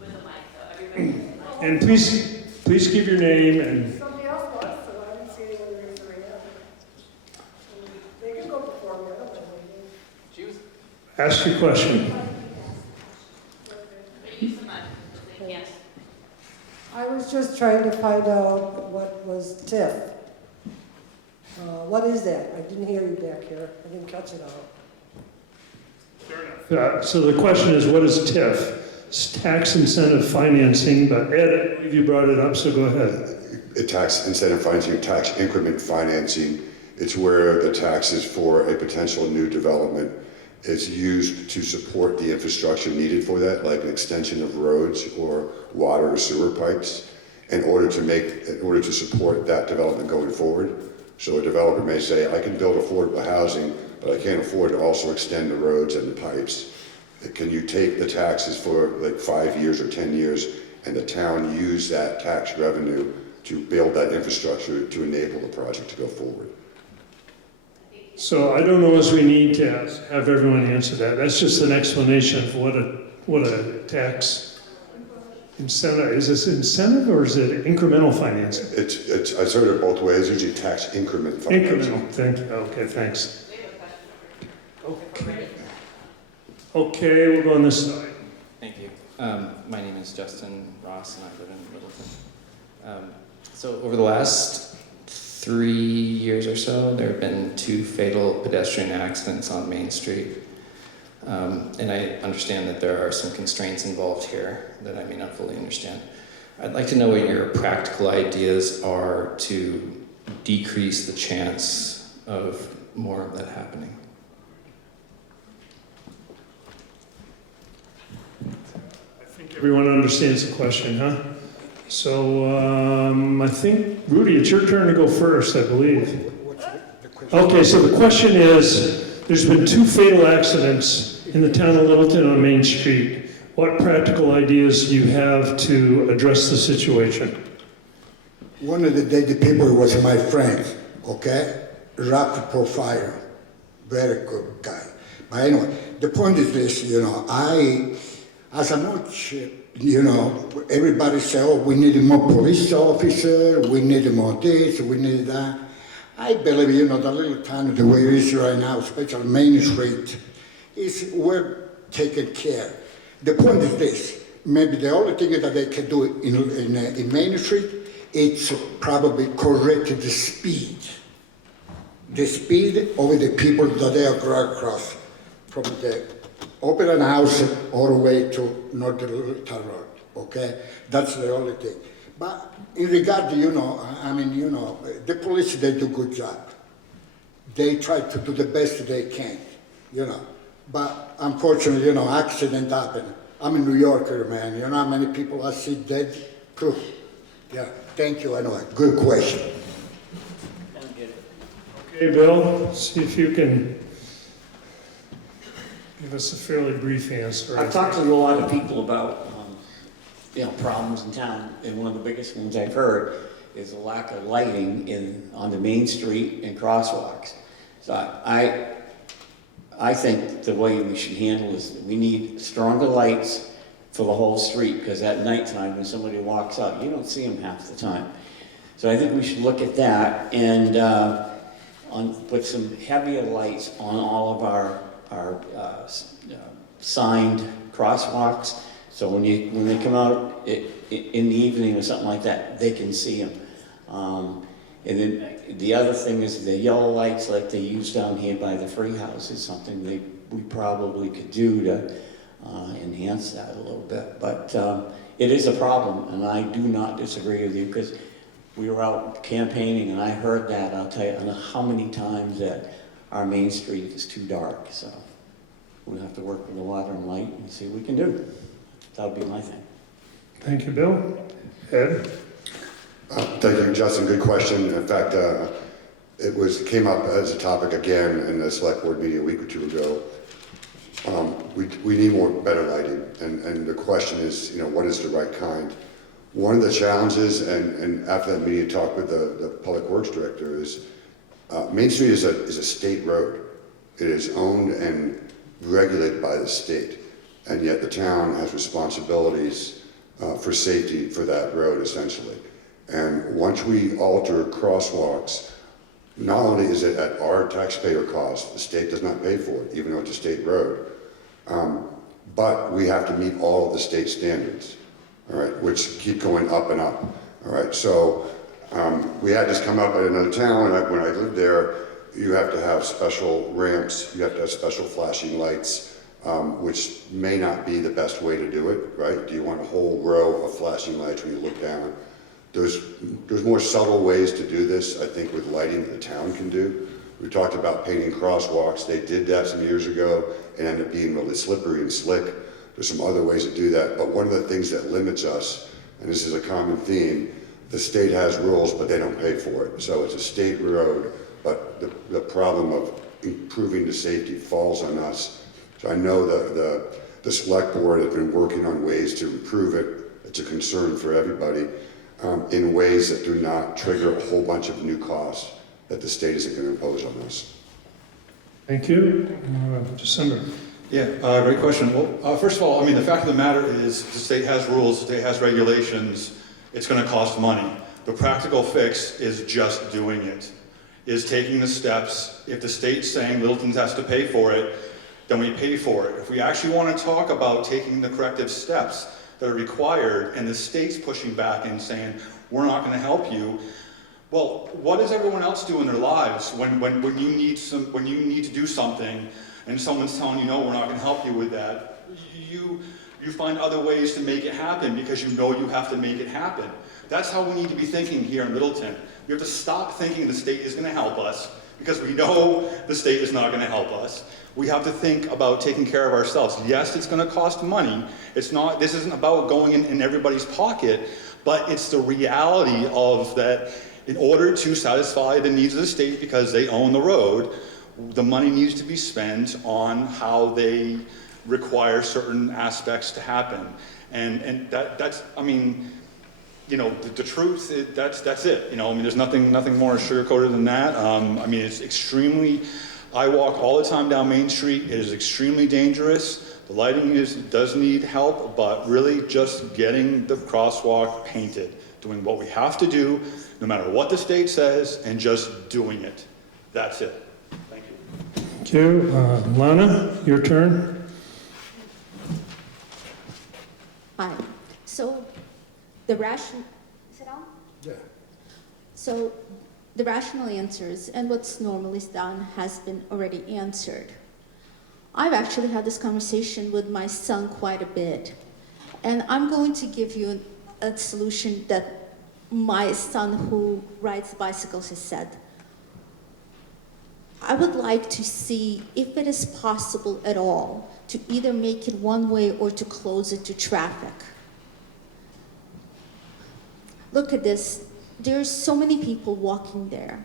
With the mic, though, everybody. And please give your name and, Somebody else was, so I didn't see anyone raise their hand. They can go before me, I don't know. ask your question. Yes. I was just trying to find out what was TIF. What is that? I didn't hear you back here. I didn't catch it all. So the question is, what is TIF? It's tax incentive financing, but Ed, I believe you brought it up, so go ahead. Tax incentive financing, tax increment financing, it's where the taxes for a potential new development is used to support the infrastructure needed for that, like an extension of roads or water or sewer pipes, in order to support that development going forward. So a developer may say, I can build affordable housing, but I can't afford to also extend the roads and the pipes. Can you take the taxes for like 5 years or 10 years and the town use that tax revenue to build that infrastructure to enable the project to go forward? So I don't know as we need to have everyone answer that. That's just an explanation of what a tax incentive, is this incentive or is it incremental financing? I've heard it both ways, usually tax increment financing. Incremental, thank you, okay, thanks. Okay, we'll go on this side. Thank you. My name is Justin Ross, and I live in Littleton. So over the last 3 years or so, there have been 2 fatal pedestrian accidents on Main Street. And I understand that there are some constraints involved here that I may not fully understand. I'd like to know what your practical ideas are to decrease the chance of more of that happening. Everyone understands the question, huh? So I think, Rudy, it's your turn to go first, I believe. Okay, so the question is, there's been 2 fatal accidents in the town of Littleton on Main Street. What practical ideas do you have to address the situation? One of the dead people was my friend, okay? Rapid profile, very good guy. But anyway, the point is this, as much, everybody say, oh, we need more police officers, we need more this, we need that. I believe, the little town, the way it is right now, especially Main Street, is well taken care. The point is this, maybe the only thing that they can do in Main Street, it's probably correct the speed. The speed of the people that they are going across from the Opera House all the way to North Littleton Road, okay? That's the only thing. But in regard to, the police, they do a good job. They try to do the best they can, But unfortunately, accident happen. I'm a New Yorker, man. You know how many people I see dead? Proof. Yeah, thank you anyway. Good question. Okay, Bill, see if you can give us a fairly brief answer. I've talked to a lot of people about, problems in town, and one of the biggest ones I've heard is the lack of lighting on the main street and crosswalks. So I think the way we should handle is we need stronger lights for the whole street, because at nighttime when somebody walks out, you don't see them half the time. So I think we should look at that and put some heavier lights on all of our signed crosswalks, so when they come out in the evening or something like that, they can see them. And then the other thing is the yellow lights like they use down here by the free house is something we probably could do to enhance that a little bit. But it is a problem, and I do not disagree with you, because we were out campaigning and I heard that. I'll tell you, I don't know how many times that our main street is too dark, so we'll have to work with the water and light and see what we can do. That would be my thing. Thank you, Bill. Ed? Thank you, Justin. Good question. In fact, it came up as a topic again in the select board meeting a week or two ago. We need better lighting, and the question is, what is the right kind? One of the challenges, and after that meeting, I talked with the public works director, is Main Street is a state road. It is owned and regulated by the state, and yet the town has responsibilities for safety for that road, essentially. And once we alter crosswalks, not only is it at our taxpayer cost, the state does not pay for it, even though it's a state road, but we have to meet all of the state standards, all right, which keep going up and up, all right? So we had this come up at another town, and when I lived there, you have to have special ramps, you have to have special flashing lights, which may not be the best way to do it, right? Do you want a whole row of flashing lights when you look down? There's more subtle ways to do this, I think, with lighting that the town can do. We talked about painting crosswalks. They did that some years ago and ended up being really slippery and slick. There's some other ways to do that, but one of the things that limits us, and this is a common theme, the state has rules, but they don't pay for it. So it's a state road, but the problem of improving the safety falls on us. So I know the select board has been working on ways to improve it. It's a concern for everybody. In ways that do not trigger a whole bunch of new costs that the state isn't going to impose on us. Thank you. December. Yeah, great question. Well, first of all, the fact of the matter is the state has rules, the state has regulations, it's going to cost money. The practical fix is just doing it, is taking the steps. If the state's saying Littleton has to pay for it, then we pay for it. If we actually want to talk about taking the corrective steps that are required, and the state's pushing back and saying, we're not going to help you. Well, what does everyone else do in their lives when you need to do something and someone's telling you, no, we're not going to help you with that? You find other ways to make it happen because you know you have to make it happen. That's how we need to be thinking here in Littleton. We have to stop thinking the state is going to help us because we know the state is not going to help us. We have to think about taking care of ourselves. Yes, it's going to cost money. This isn't about going in everybody's pocket, but it's the reality of that in order to satisfy the needs of the state because they own the road, the money needs to be spent on how they require certain aspects to happen. And that's, the truth, that's it. There's nothing more sugar-coated than that. It's extremely, I walk all the time down Main Street. It is extremely dangerous. The lighting does need help, but really just getting the crosswalk painted, doing what we have to do, no matter what the state says, and just doing it. That's it. Thank you. Thank you. Lana, your turn. Hi. So the rational, is it on? Yeah. So the rational answers and what's normally done has been already answered. I've actually had this conversation with my son quite a bit, and I'm going to give you a solution that my son who rides bicycles has said. I would like to see if it is possible at all to either make it one way or to close it to traffic. Look at this. There's so many people walking there,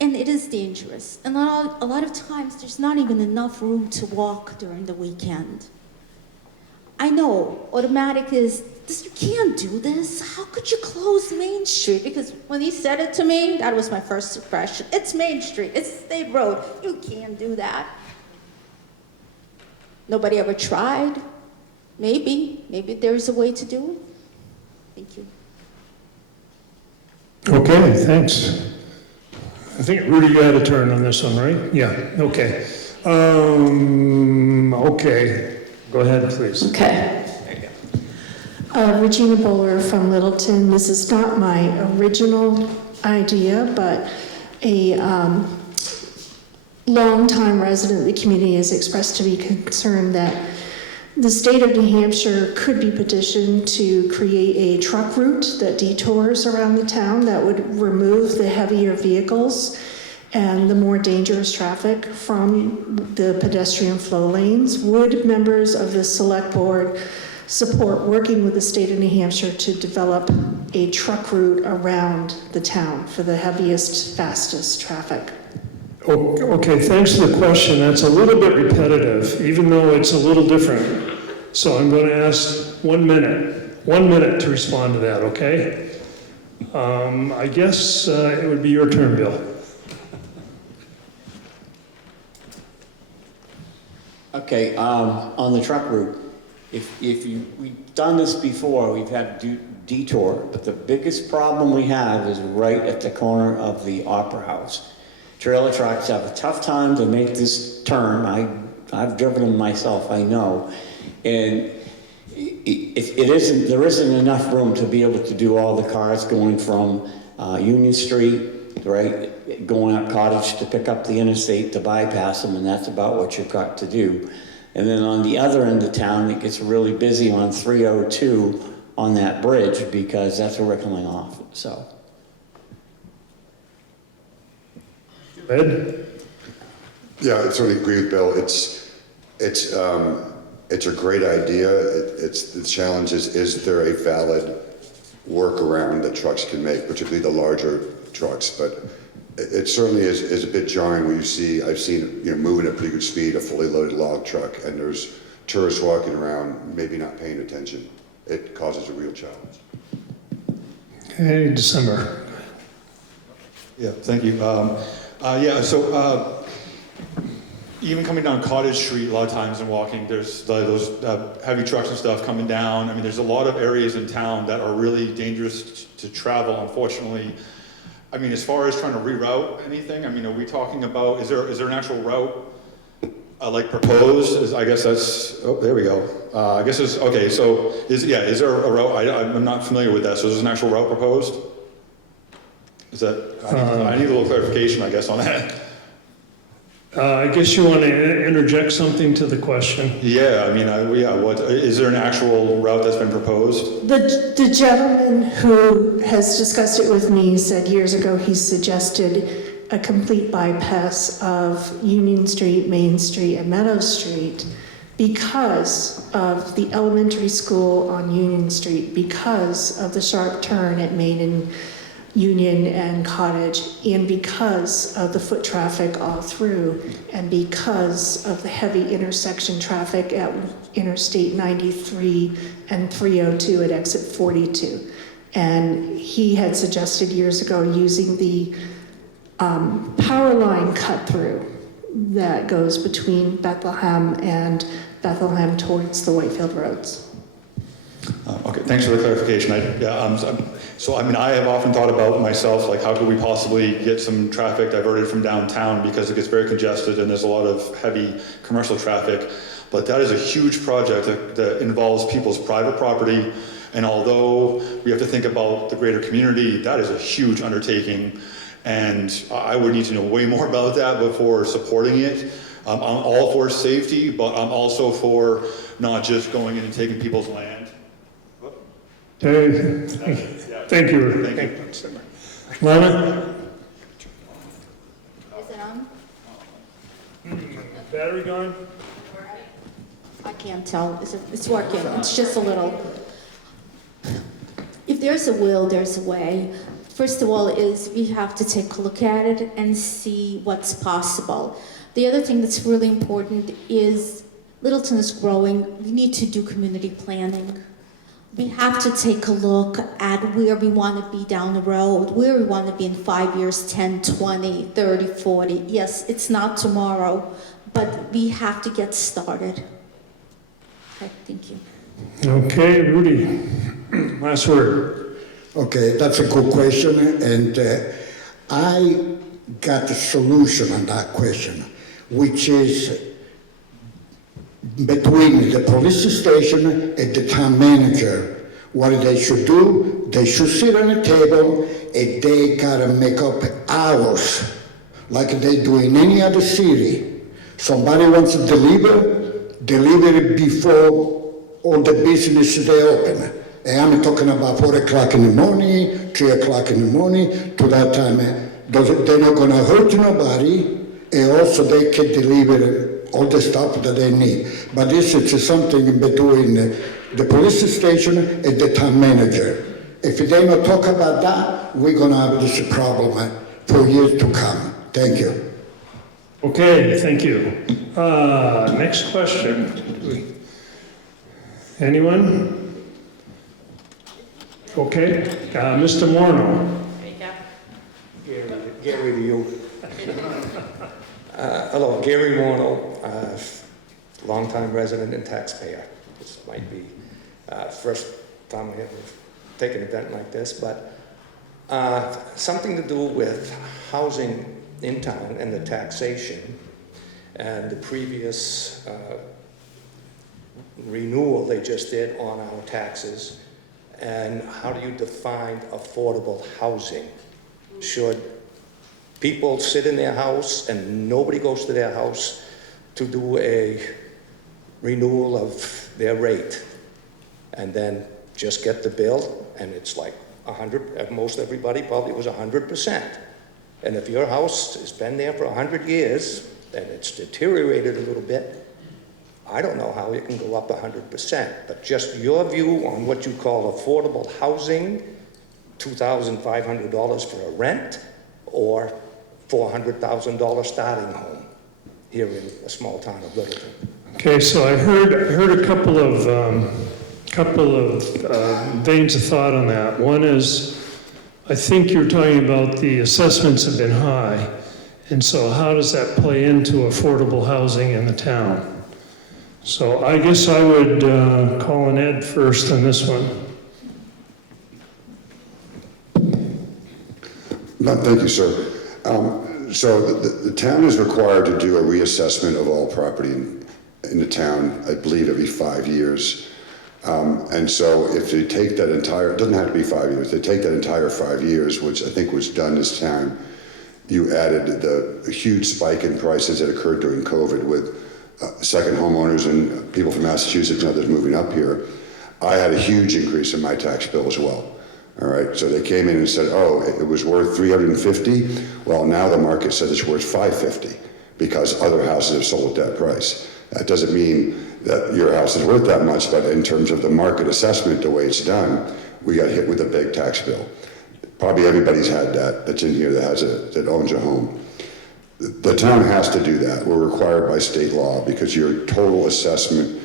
and it is dangerous. And a lot of times, there's not even enough room to walk during the weekend. I know, automatic is, you can't do this. How could you close Main Street? Because when he said it to me, that was my first impression. It's Main Street, it's a state road. You can't do that. Nobody ever tried. Maybe there's a way to do it. Thank you. Okay, thanks. I think, Rudy, you had a turn on this one, right? Yeah, okay. Okay, go ahead, please. Okay. Regina Bowler from Littleton. This is not my original idea, but a longtime resident of the community has expressed to be concerned that The state of New Hampshire could be petitioned to create a truck route that detours around the town that would remove the heavier vehicles and the more dangerous traffic from the pedestrian flow lanes. Would members of the Select Board support working with the state of New Hampshire to develop a truck route around the town for the heaviest, fastest traffic? Okay, thanks for the question. That's a little bit repetitive, even though it's a little different. So I'm going to ask 1 minute to respond to that, okay? I guess it would be your turn, Bill. Okay, on the truck route, we've done this before, we've had detour, but the biggest problem we have is right at the corner of the Opera House. Trailer trucks have a tough time to make this turn. I've driven them myself, I know. And there isn't enough room to be able to do all the cars going from Union Street, right, going up Cottage to pick up the interstate to bypass them, and that's about what you've got to do. And then on the other end of town, it gets really busy on 302 on that bridge because that's where we're coming off, so. Ed? Yeah, I certainly agree with Bill. It's a great idea. The challenge is there a valid workaround that trucks can make, particularly the larger trucks? But it certainly is a bit jarring when I've seen moving at pretty good speed, a fully loaded log truck, and there's tourists walking around, maybe not paying attention. It causes a real challenge. Okay, December. Yeah, thank you. Even coming down Cottage Street, a lot of times and walking, there's those heavy trucks and stuff coming down. I mean, there's a lot of areas in town that are really dangerous to travel, unfortunately. I mean, as far as trying to reroute anything, I mean, are we talking about, is there an actual route like proposed? I guess that's, oh, there we go. I guess it's, okay, so is there a route? I'm not familiar with that, so is there an actual route proposed? Is that, I need a little clarification, I guess, on that. I guess you want to interject something to the question. Yeah, I mean, what is there an actual route that's been proposed? The gentleman who has discussed it with me said years ago he suggested a complete bypass of Union Street, Main Street, and Meadow Street because of the elementary school on Union Street, because of the sharp turn it made in Union and Cottage, and because of the foot traffic all through, and because of the heavy intersection traffic at Interstate 93 and 302 at exit 42. And he had suggested years ago using the power line cut through that goes between Bethlehem and Bethlehem towards the Whitefield roads. Okay, thanks for the clarification. So, I mean, I have often thought about myself, like, how could we possibly get some traffic diverted from downtown because it gets very congested and there's a lot of heavy commercial traffic. But that is a huge project that involves people's private property. And although we have to think about the greater community, that is a huge undertaking. And I would need to know way more about that before supporting it. I'm all for safety, but I'm also for not just going in and taking people's land. Okay. Thank you. Lana? Is it on? Battery gone? I can't tell. It's working. It's just a little. If there's a will, there's a way. First of all, is we have to take a look at it and see what's possible. The other thing that's really important is Littleton is growing. We need to do community planning. We have to take a look at where we want to be down the road, where we want to be in 5 years, 10, 20, 30, 40. Yes, it's not tomorrow, but we have to get started. Okay, thank you. Okay, Rudy, last word. Okay, that's a good question, and I got the solution on that question, which is between the police station and the town manager. What they should do, they should sit on a table and they gotta make up hours like they do in any other city. Somebody wants to deliver deliver it before all the businesses they open. And I'm talking about 4 o'clock in the morning, 3 o'clock in the morning, to that time. They're not gonna hurt nobody, and also they can deliver all the stuff that they need. But this is something between the police station and the town manager. If they don't talk about that, we're gonna have this problem for years to come. Thank you. Okay, thank you. Next question. Anyone? Okay, Mr. Morno. Gary to you. Hello, Gary Morno, longtime resident and taxpayer. This might be first time I ever take an event like this, but something to do with housing in town and the taxation and the previous renewal they just did on our taxes. And how do you define affordable housing? Should people sit in their house and nobody goes to their house to do a renewal of their rate and then just get the bill and it's like 100, most everybody probably was 100%. And if your house has been there for 100 years and it's deteriorated a little bit, I don't know how it can go up 100%, but just your view on what you call affordable housing, $2,500 for a rent, or $400,000 starting home here in a small town of Littleton. Okay, so I heard a couple of veins of thought on that. One is, I think you're talking about the assessments have been high, and so how does that play into affordable housing in the town? So I guess I would call an Ed first on this one. Thank you, sir. So the town is required to do a reassessment of all property in the town, I believe, every 5 years. And so if they take that entire, it doesn't have to be 5 years, they take that entire 5 years, which I think was done this time, you added the huge spike in prices that occurred during COVID with second homeowners and people from Massachusetts and others moving up here. I had a huge increase in my tax bill as well. All right, so they came in and said, oh, it was worth $350. Well, now the market says it's worth $550 because other houses have sold at that price. That doesn't mean that your house is worth that much, but in terms of the market assessment, the way it's done, we got hit with a big tax bill. Probably everybody's had that that's in here that owns a home. The town has to do that. We're required by state law because your total assessment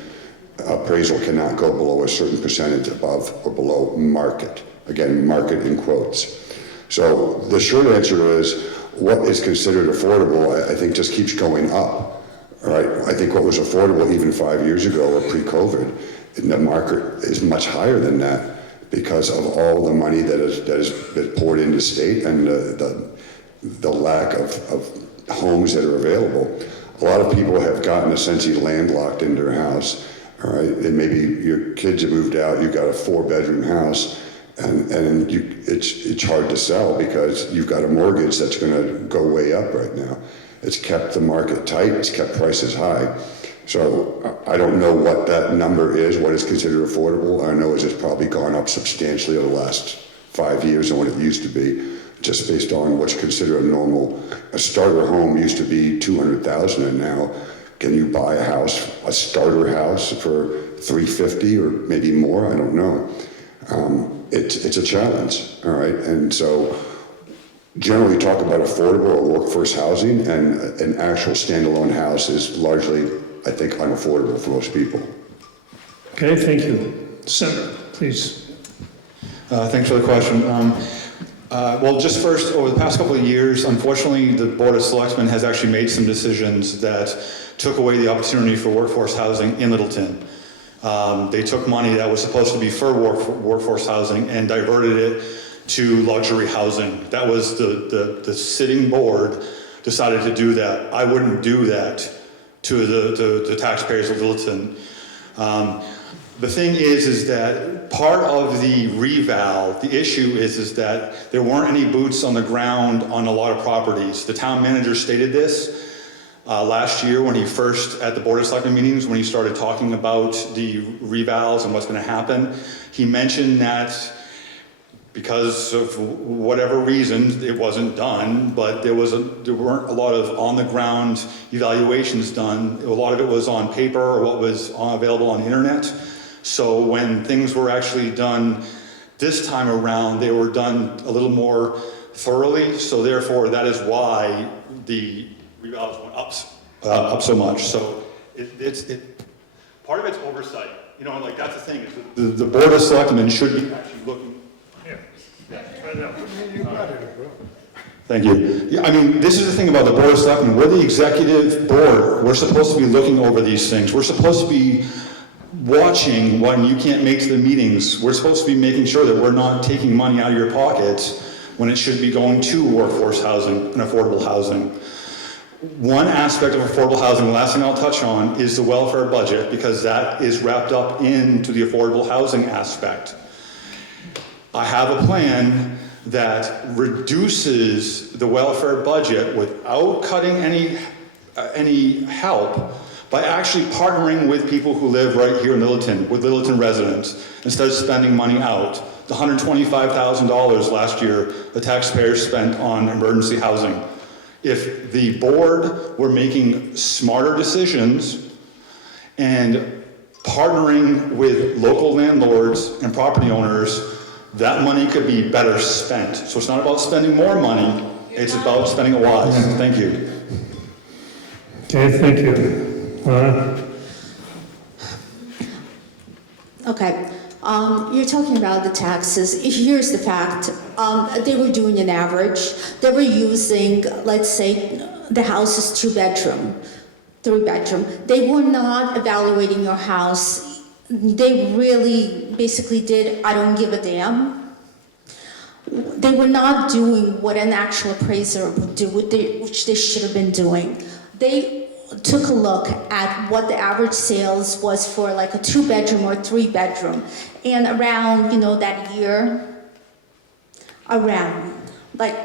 appraisal cannot go below a certain percentage above or below market. Again, market in quotes. So the short answer is what is considered affordable, I think just keeps going up. All right, I think what was affordable even 5 years ago or pre-COVID, the market is much higher than that because of all the money that has been poured into state and the lack of homes that are available. A lot of people have gotten essentially landlocked in their house, all right? And maybe your kids have moved out, you've got a 4-bedroom house, and it's hard to sell because you've got a mortgage that's gonna go way up right now. It's kept the market tight, it's kept prices high. So I don't know what that number is, what is considered affordable. I know it's probably gone up substantially over the last 5 years than what it used to be, just based on what's considered a normal. A starter home used to be $200,000, and now can you buy a house, a starter house for $350 or maybe more? I don't know. It's a challenge, all right? And so generally talk about affordable or workforce housing, and an actual standalone house is largely, I think, unaffordable for most people. Okay, thank you. Senator, please. Thanks for the question. Well, just first, over the past couple of years, unfortunately, the Board of Selectmen has actually made some decisions that took away the opportunity for workforce housing in Littleton. They took money that was supposed to be for workforce housing and diverted it to luxury housing. That was the sitting board decided to do that. I wouldn't do that to the taxpayers of Littleton. The thing is that part of the reval, the issue is that there weren't any boots on the ground on a lot of properties. The town manager stated this. Last year, when he first, at the Board of Selectmen meetings, when he started talking about the revals and what's going to happen, he mentioned that because of whatever reason, it wasn't done, but there weren't a lot of on-the-ground evaluations done. A lot of it was on paper or what was available on the internet. So when things were actually done this time around, they were done a little more thoroughly. So therefore, that is why the revals went up so much. So part of it's oversight. You know, like that's the thing. Is the Board of Selectmen should be actually looking. Thank you. Yeah, I mean, this is the thing about the Board of Selectmen. We're the executive board. We're supposed to be looking over these things. We're supposed to be watching when you can't make to the meetings. We're supposed to be making sure that we're not taking money out of your pockets when it should be going to workforce housing and affordable housing. One aspect of affordable housing, the last thing I'll touch on, is the welfare budget, because that is wrapped up into the affordable housing aspect. I have a plan that reduces the welfare budget without cutting any help by actually partnering with people who live right here in Littleton, with Littleton residents, instead of spending money out. The $125,000 last year the taxpayers spent on emergency housing. If the board were making smarter decisions and partnering with local landlords and property owners, that money could be better spent. So it's not about spending more money, it's about spending it wise. Thank you. Okay, thank you. Lana? Okay, you're talking about the taxes. Here's the fact. They were doing an average. They were using, let's say, the house is 2-bedroom, 3-bedroom. They were not evaluating your house. They really basically did, I don't give a damn. They were not doing what an actual appraiser would do, which they should have been doing. They took a look at what the average sales was for like a 2-bedroom or 3-bedroom. And around, that year, around like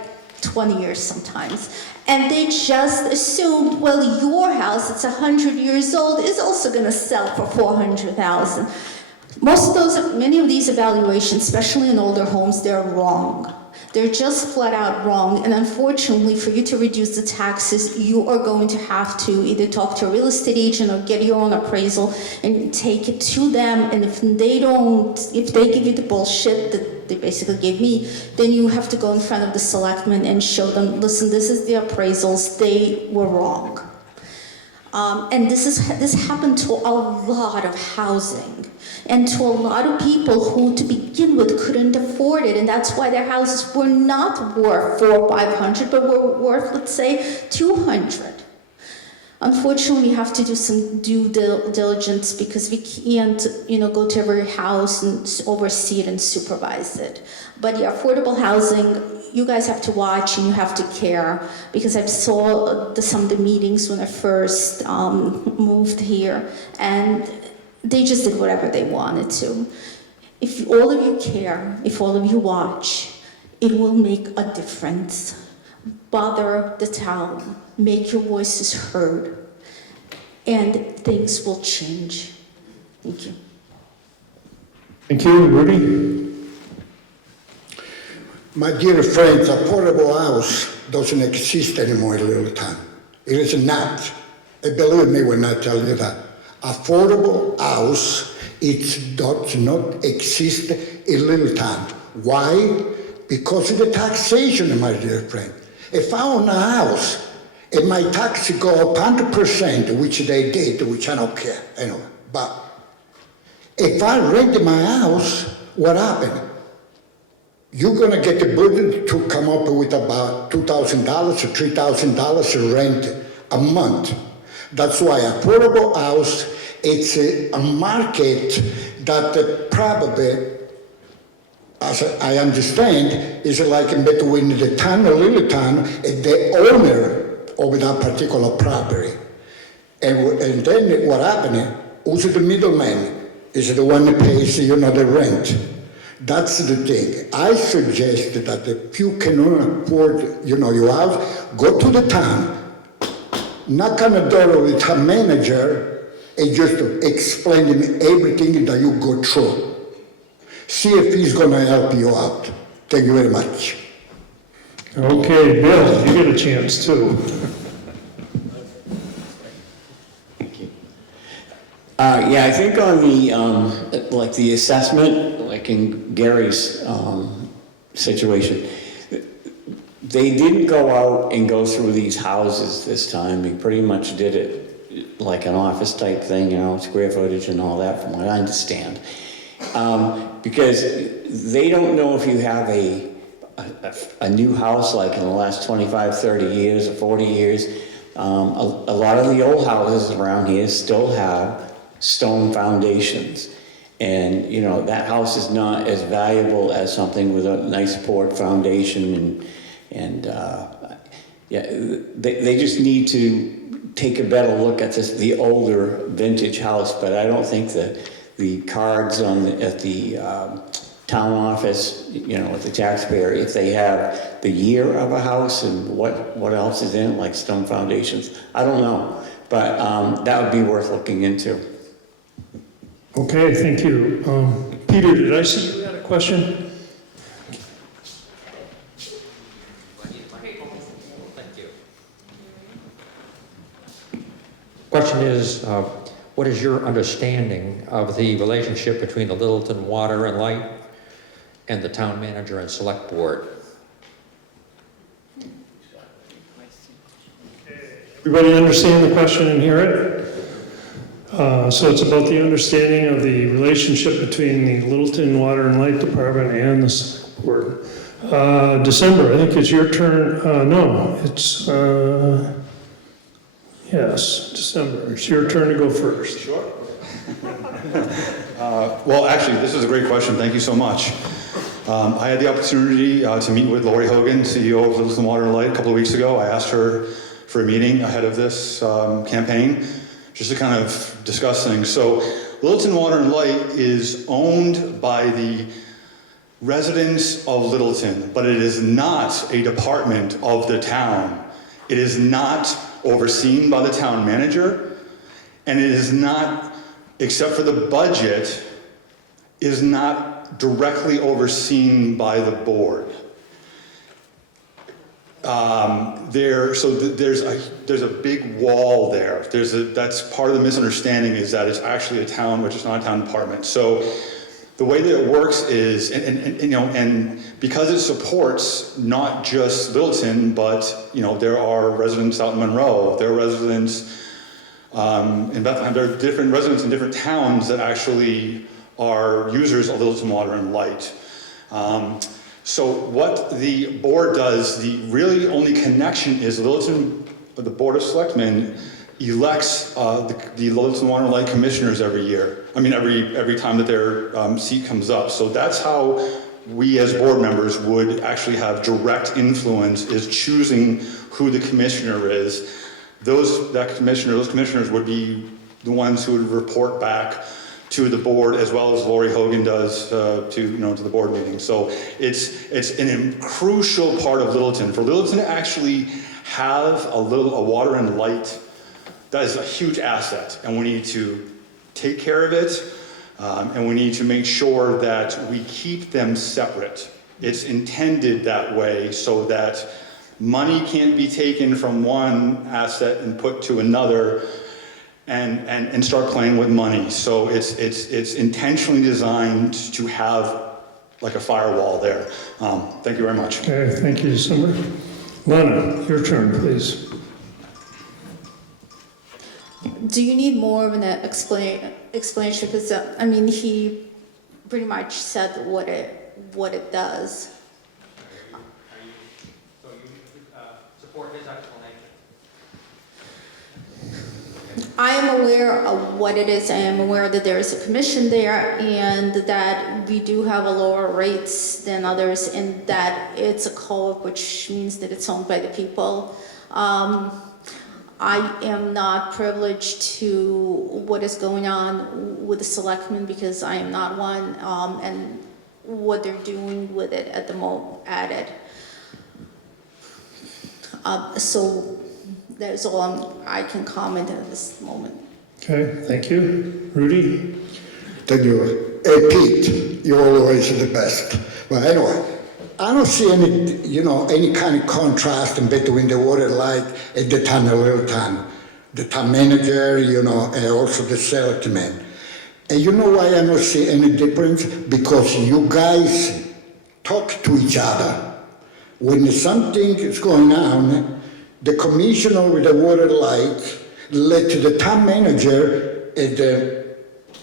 20 years sometimes. And they just assumed, well, your house, it's 100 years old, is also gonna sell for $400,000. Many of these evaluations, especially in older homes, they're wrong. They're just flat out wrong, and unfortunately, for you to reduce the taxes, you are going to have to either talk to a real estate agent or get your own appraisal and take it to them, and if they give you the bullshit that they basically gave me, then you have to go in front of the selectmen and show them, listen, this is the appraisals, they were wrong. And this happened to a lot of housing and to a lot of people who to begin with couldn't afford it, and that's why their houses were not worth $400 or $500 but were worth, let's say, $200. Unfortunately, we have to do some due diligence because we can't, go to every house and oversee it and supervise it. But yeah, affordable housing, you guys have to watch and you have to care, because I saw some of the meetings when I first moved here, and they just did whatever they wanted to. If all of you care, if all of you watch, it will make a difference. Bother the town, make your voices heard, and things will change. Thank you. Thank you, Rudy? My dear friends, affordable house doesn't exist anymore in Littleton. It is not. And believe me when I tell you that. Affordable house, it does not exist in Littleton. Why? Because of the taxation, my dear friend. If I own a house and my taxes go up 100%, which they did, which I don't care, anyway, but if I rent my house, what happened? You're gonna get the burden to come up with about $2,000 or $3,000 rent a month. That's why affordable house, it's a market that probably, as I understand, is like in between the town of Littleton and the owner of that particular property. And then what happened, who's the middleman? Is the one that pays, the rent. That's the thing. I suggest that if you cannot afford, your house, go to the town, knock on the door of the town manager and just to explain him everything that you go through. See if he's gonna help you out. Thank you very much. Okay, Bill, you get a chance too. Yeah, I think on the, like the assessment, like in Gary's situation, they didn't go out and go through these houses this time. They pretty much did it like an office type thing, you know, square footage and all that, from what I understand. Because they don't know if you have a new house like in the last 25, 30 years or 40 years. A lot of the old houses around here still have stone foundations. And, you know, that house is not as valuable as something with a nice support foundation and yeah, they just need to take a better look at the older vintage house, but I don't think that the cards at the town office, you know, with the taxpayer, if they have the year of a house and what else is in it, like stone foundations, I don't know, but that would be worth looking into. Okay, thank you. Peter, did I see you had a question? Question is, what is your understanding of the relationship between the Littleton Water and Light and the town manager and select board? Everybody understand the question and hear it? So it's about the understanding of the relationship between the Littleton Water and Light Department and the select board. December, I think it's your turn. No, it's, yes, December. It's your turn to go first. Sure. Well, actually, this is a great question. Thank you so much. I had the opportunity to meet with Lori Hogan, CEO of Littleton Water and Light, a couple of weeks ago. I asked her for a meeting ahead of this campaign, just to kind of discuss things. So Littleton Water and Light is owned by the residents of Littleton, but it is not a department of the town. It is not overseen by the town manager, and it is not, except for the budget, is not directly overseen by the board. There's a big wall there. That's part of the misunderstanding, is that it's actually a town, which is not a town department. So the way that it works is, and because it supports not just Littleton, but there are residents out in Monroe, there are residents in Bethlehem, there are different residents in different towns that actually are users of Littleton Water and Light. So what the board does, the really only connection is the Board of Selectmen elects the Littleton Water and Light commissioners every year. I mean, every time that their seat comes up. So that's how we as board members would actually have direct influence, is choosing who the commissioner is. Those commissioners would be the ones who would report back to the board, as well as Lori Hogan does to the board meeting. So it's a crucial part of Littleton. For Littleton to actually have a water and light, that is a huge asset, and we need to take care of it, and we need to make sure that we keep them separate. It's intended that way so that money can't be taken from one asset and put to another and start playing with money. So it's intentionally designed to have like a firewall there. Thank you very much. Okay, thank you, December. Lana, your turn, please. Do you need more of an explanation? Because I mean, he pretty much said what it does. So you support his explanation? I am aware of what it is. I am aware that there is a commission there, and that we do have a lower rates than others, and that it's a co-op, which means that it's owned by the people. I am not privileged to what is going on with the selectmen, because I am not one, and what they're doing with it at the moment. So That's all I can comment at this moment. Okay, thank you. Rudy? Thank you. Hey, Pete, you're always the best. But anyway, I don't see any, any kind of contrast in between the water light and the town of Littleton. The town manager, and also the selectman. And you know why I don't see any difference? Because you guys talk to each other. When something is going on, the commissioner with the water light let the town manager and the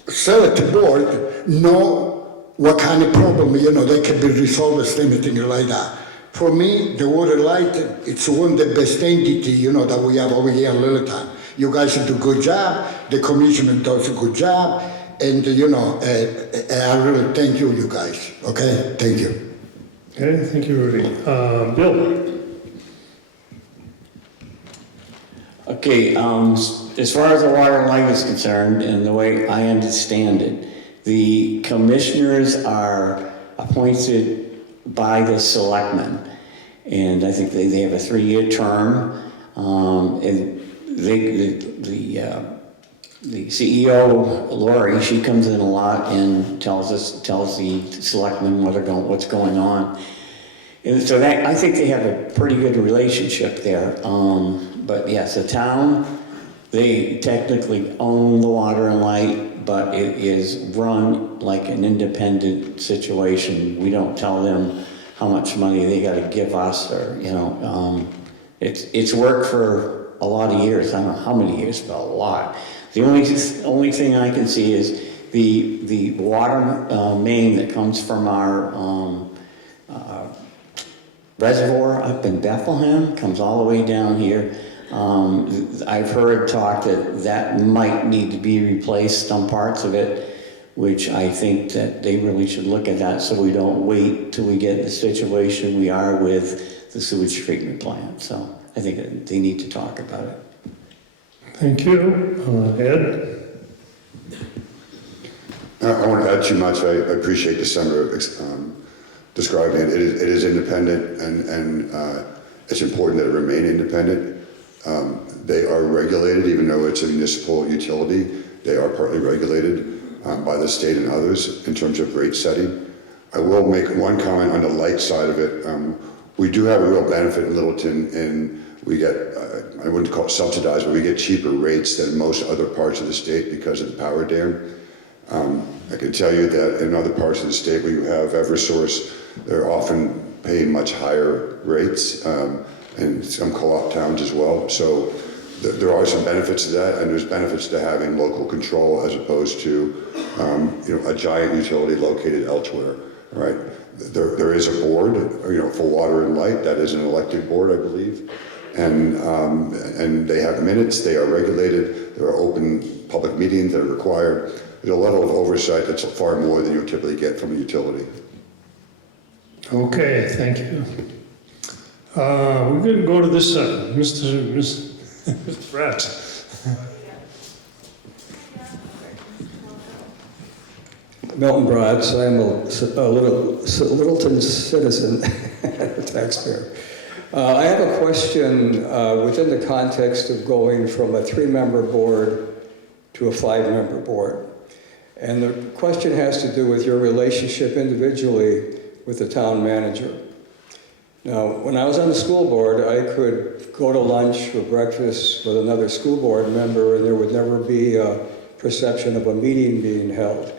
select board know what kind of problem, they can be resolved, anything like that. For me, the water light, it's one of the best entity, that we have over here in Littleton. You guys do a good job, the commissioner does a good job, and, I really thank you guys, okay? Thank you. Okay, thank you, Rudy. Bill? Okay, as far as the water and light is concerned, and the way I understand it, the commissioners are appointed by the selectmen, and I think they have a 3-year term, and the CEO, Lori, she comes in a lot and tells the selectmen what's going on. And so I think they have a pretty good relationship there. But yes, the town, they technically own the water and light, but it is run like an independent situation. We don't tell them how much money they gotta give us, or, it's worked for a lot of years. I don't know how many years, but a lot. The only thing I can see is the water main that comes from our reservoir up in Bethlehem, comes all the way down here. I've heard talk that might need to be replaced, some parts of it, which I think that they really should look at that, so we don't wait till we get in the situation we are with the sewage treatment plant. So I think they need to talk about it. Thank you. Ed? I won't add too much. I appreciate December describing it. It is independent, and it's important that it remain independent. They are regulated, even though it's a municipal utility. They are partly regulated by the state and others in terms of rate setting. I will make one comment on the light side of it. We do have a real benefit in Littleton, and we get, I wouldn't call it subsidized, but we get cheaper rates than most other parts of the state because of the power dam. I can tell you that in other parts of the state where you have Eversource, they're often paying much higher rates, and some co-op towns as well. So there are some benefits to that, and there's benefits to having local control as opposed to a giant utility located elsewhere, right? There is a board, for water and light. That is an elected board, I believe. And they have minutes, they are regulated, there are open public meetings that are required. There's a level of oversight that's far more than you typically get from a utility. Okay, thank you. We're going to go to this side. Mr. Pratt. Milton Bratz, I'm a Littleton citizen, a taxpayer. I have a question within the context of going from a 3-member board to a 5-member board. And the question has to do with your relationship individually with the town manager. Now, when I was on the school board, I could go to lunch or breakfast with another school board member, and there would never be a perception of a meeting being held.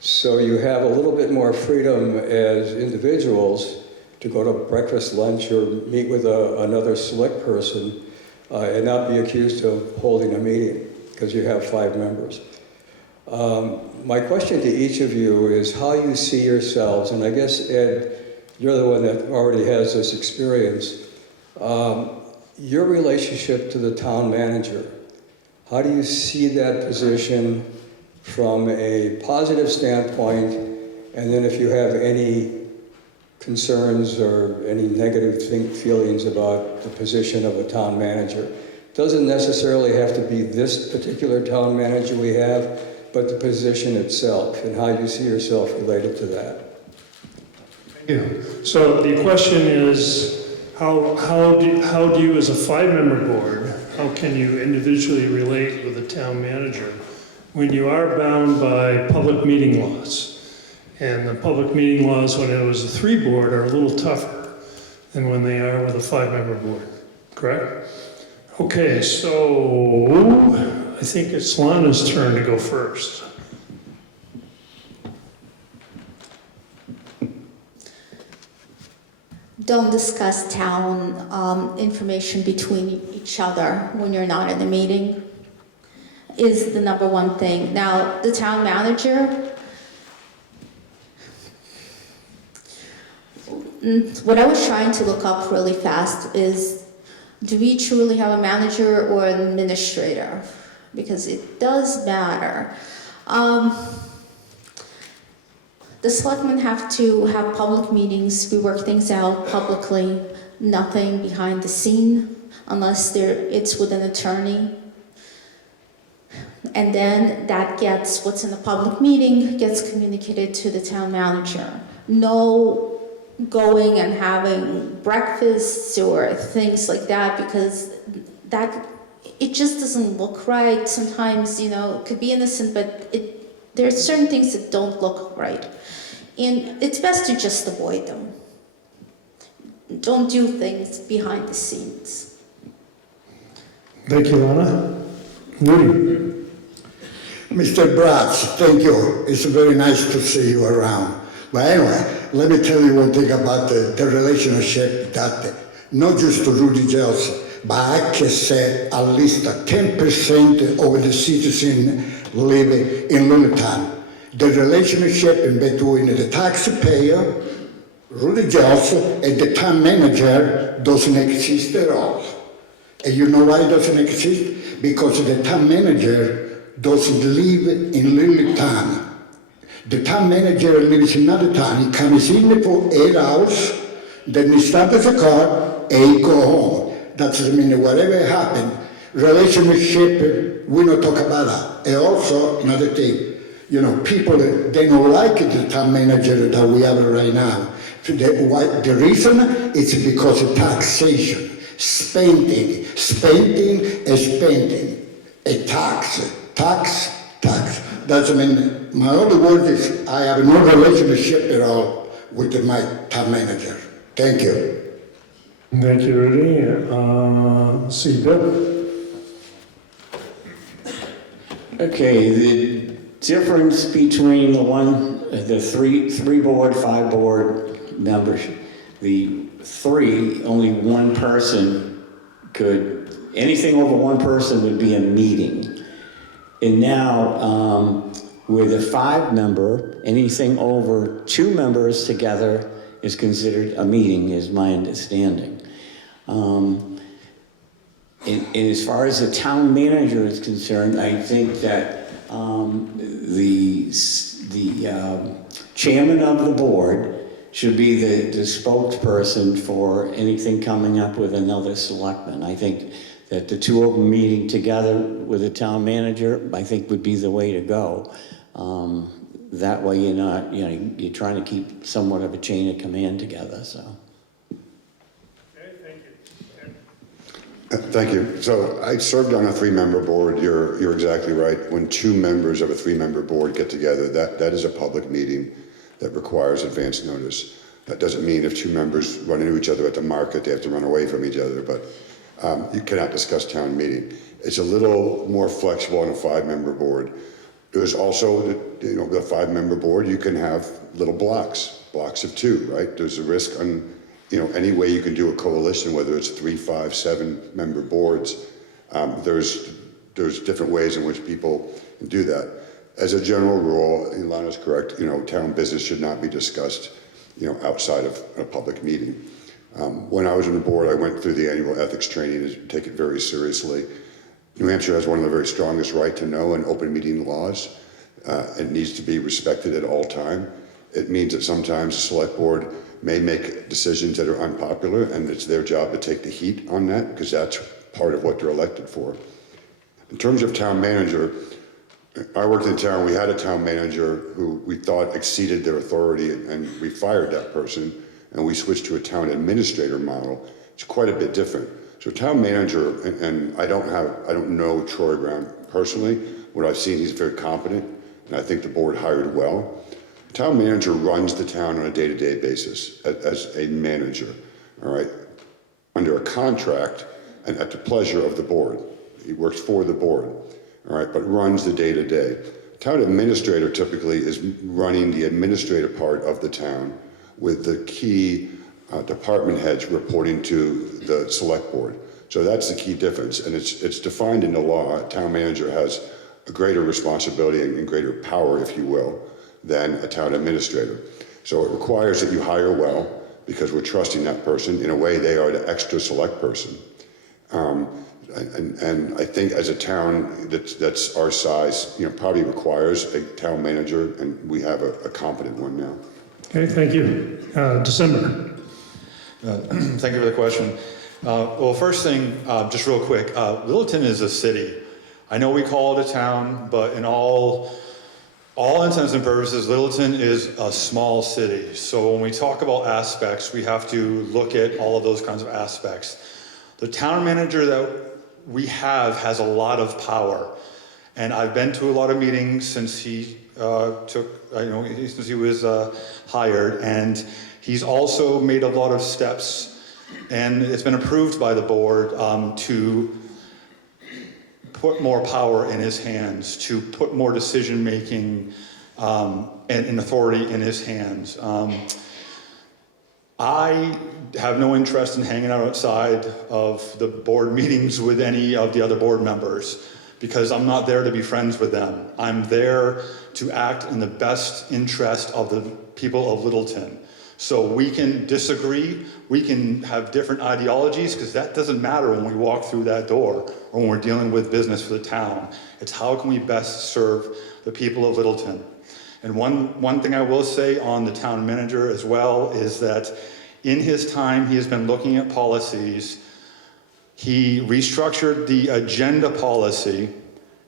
So you have a little bit more freedom as individuals to go to breakfast, lunch, or meet with another select person and not be accused of holding a meeting because you have 5 members. My question to each of you is how you see yourselves, and I guess, Ed, you're the one that already has this experience. Your relationship to the town manager, how do you see that position from a positive standpoint, and then if you have any concerns or any negative feelings about the position of a town manager? Doesn't necessarily have to be this particular town manager we have, but the position itself and how you see yourself related to that. Thank you. So the question is, how do you as a 5-member board how can you individually relate with the town manager when you are bound by public meeting laws? And the public meeting laws, when it was a 3-board, are a little tougher than when they are with a 5-member board, correct? Okay, so I think it's Lana's turn to go first. Don't discuss town information between each other when you're not in the meeting is the number one thing. Now, the town manager, what I was trying to look up really fast is, do we truly have a manager or an administrator? Because it does matter. The selectmen have to have public meetings, we work things out publicly, nothing behind the scene, unless it's with an attorney. And then that gets, what's in the public meeting gets communicated to the town manager. No going and having breakfasts or things like that, because it just doesn't look right. Sometimes, it could be innocent, but there are certain things that don't look right. And it's best to just avoid them. Don't do things behind the scenes. Thank you, Lana. Rudy. Mr. Bratz, thank you. It's very nice to see you around. But anyway, let me tell you one thing about the relationship that not just to Rudy Gelsi, but I can say at least 10% of the citizens live in Littleton. The relationship between the taxpayer, Rudy Gelsi, and the town manager doesn't exist at all. And you know why it doesn't exist? Because the town manager doesn't live in Littleton. The town manager lives in another town. He comes in for 8 hours, then he starts the car, and he go home. That doesn't mean whatever happened, relationship, we don't talk about that. And also, another thing, people, they don't like the town manager that we have right now. The reason is because of taxation, spending, and spending. A tax. That's my only word is I have no relationship at all with my town manager. Thank you. Thank you, Rudy. See, Bill. Okay, the difference between the three-board, 5-board members, the 3, only one person anything over one person would be a meeting. And now, with a 5-member, anything over 2 members together is considered a meeting, is my understanding. And as far as the town manager is concerned, I think that the chairman of the board should be the spokesperson for anything coming up with another selectman. I think that the 2 of them meeting together with the town manager, I think would be the way to go. That way you're not, you're trying to keep somewhat of a chain of command together, so. Okay, thank you. Thank you. So I served on a 3-member board. You're exactly right. When 2 members of a 3-member board get together, that is a public meeting that requires advance notice. That doesn't mean if 2 members run into each other at the market, they have to run away from each other, but you cannot discuss town meeting. It's a little more flexible on a 5-member board. There's also, the 5-member board, you can have little blocks of 2, right? There's a risk on, any way you can do a coalition, whether it's 3, 5, 7-member boards. There's different ways in which people do that. As a general rule, Lana's correct, town business should not be discussed, outside of a public meeting. When I was on the board, I went through the annual ethics training to take it very seriously. New Hampshire has one of the very strongest right to know and open meeting laws. It needs to be respected at all time. It means that sometimes the select board may make decisions that are unpopular, and it's their job to take the heat on that, because that's part of what they're elected for. In terms of town manager, I worked in town, we had a town manager who we thought exceeded their authority, and we fired that person, and we switched to a town administrator model. It's quite a bit different. So town manager, and I don't know Troy Brown personally. What I've seen, he's very competent, and I think the board hired well. The town manager runs the town on a day-to-day basis as a manager, all right, under a contract and at the pleasure of the board. He works for the board, all right, but runs the day-to-day. Town administrator typically is running the administrative part of the town with the key department heads reporting to the select board. So that's the key difference, and it's defined in the law. A town manager has a greater responsibility and greater power, if you will, than a town administrator. So it requires that you hire well, because we're trusting that person. In a way, they are the extra select person. And I think as a town that's our size, probably requires a town manager, and we have a competent one now. Okay, thank you. December. Thank you for the question. Well, first thing, just real quick, Littleton is a city. I know we call it a town, but in all intents and purposes, Littleton is a small city. So when we talk about aspects, we have to look at all of those kinds of aspects. The town manager that we have has a lot of power. And I've been to a lot of meetings since he since he was hired. And he's also made a lot of steps, and it's been approved by the board to put more power in his hands, to put more decision-making and authority in his hands. I have no interest in hanging out outside of the board meetings with any of the other board members, because I'm not there to be friends with them. I'm there to act in the best interest of the people of Littleton. So we can disagree, we can have different ideologies, because that doesn't matter when we walk through that door or when we're dealing with business for the town. It's how can we best serve the people of Littleton. And one thing I will say on the town manager as well is that in his time, he has been looking at policies. He restructured the agenda policy.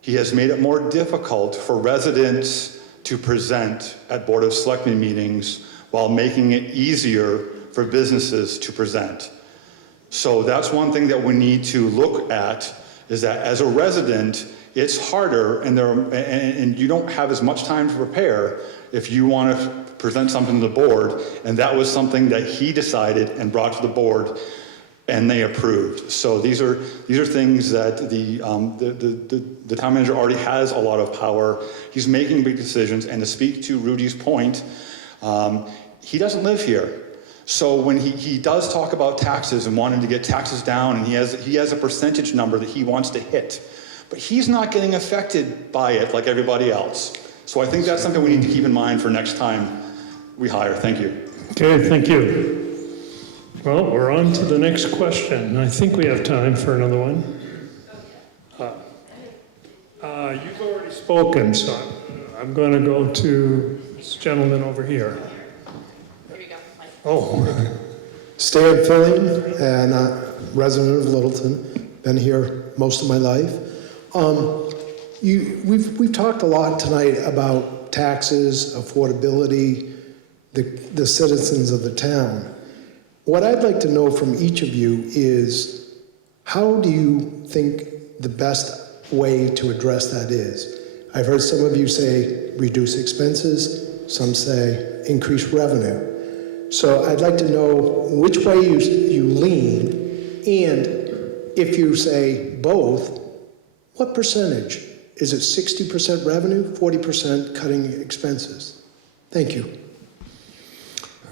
He has made it more difficult for residents to present at Board of Selectmen meetings while making it easier for businesses to present. So that's one thing that we need to look at, is that as a resident, it's harder, and you don't have as much time to prepare if you want to present something to the board, and that was something that he decided and brought to the board, and they approved. So these are things that the town manager already has a lot of power. He's making big decisions, and to speak to Rudy's point, he doesn't live here. So when he does talk about taxes and wanting to get taxes down, and he has a percentage number that he wants to hit, but he's not getting affected by it like everybody else. So I think that's something we need to keep in mind for next time we hire. Thank you. Okay, thank you. Well, we're on to the next question. I think we have time for another one. You've already spoken, so I'm going to go to this gentleman over here. Here you go, Mike. Oh, Stan Filling, and resident of Littleton, been here most of my life. We've talked a lot tonight about taxes, affordability, the citizens of the town. What I'd like to know from each of you is, how do you think the best way to address that is? I've heard some of you say reduce expenses, some say increase revenue. So I'd like to know which way you lean, and if you say both, what percentage? Is it 60% revenue, 40% cutting expenses? Thank you.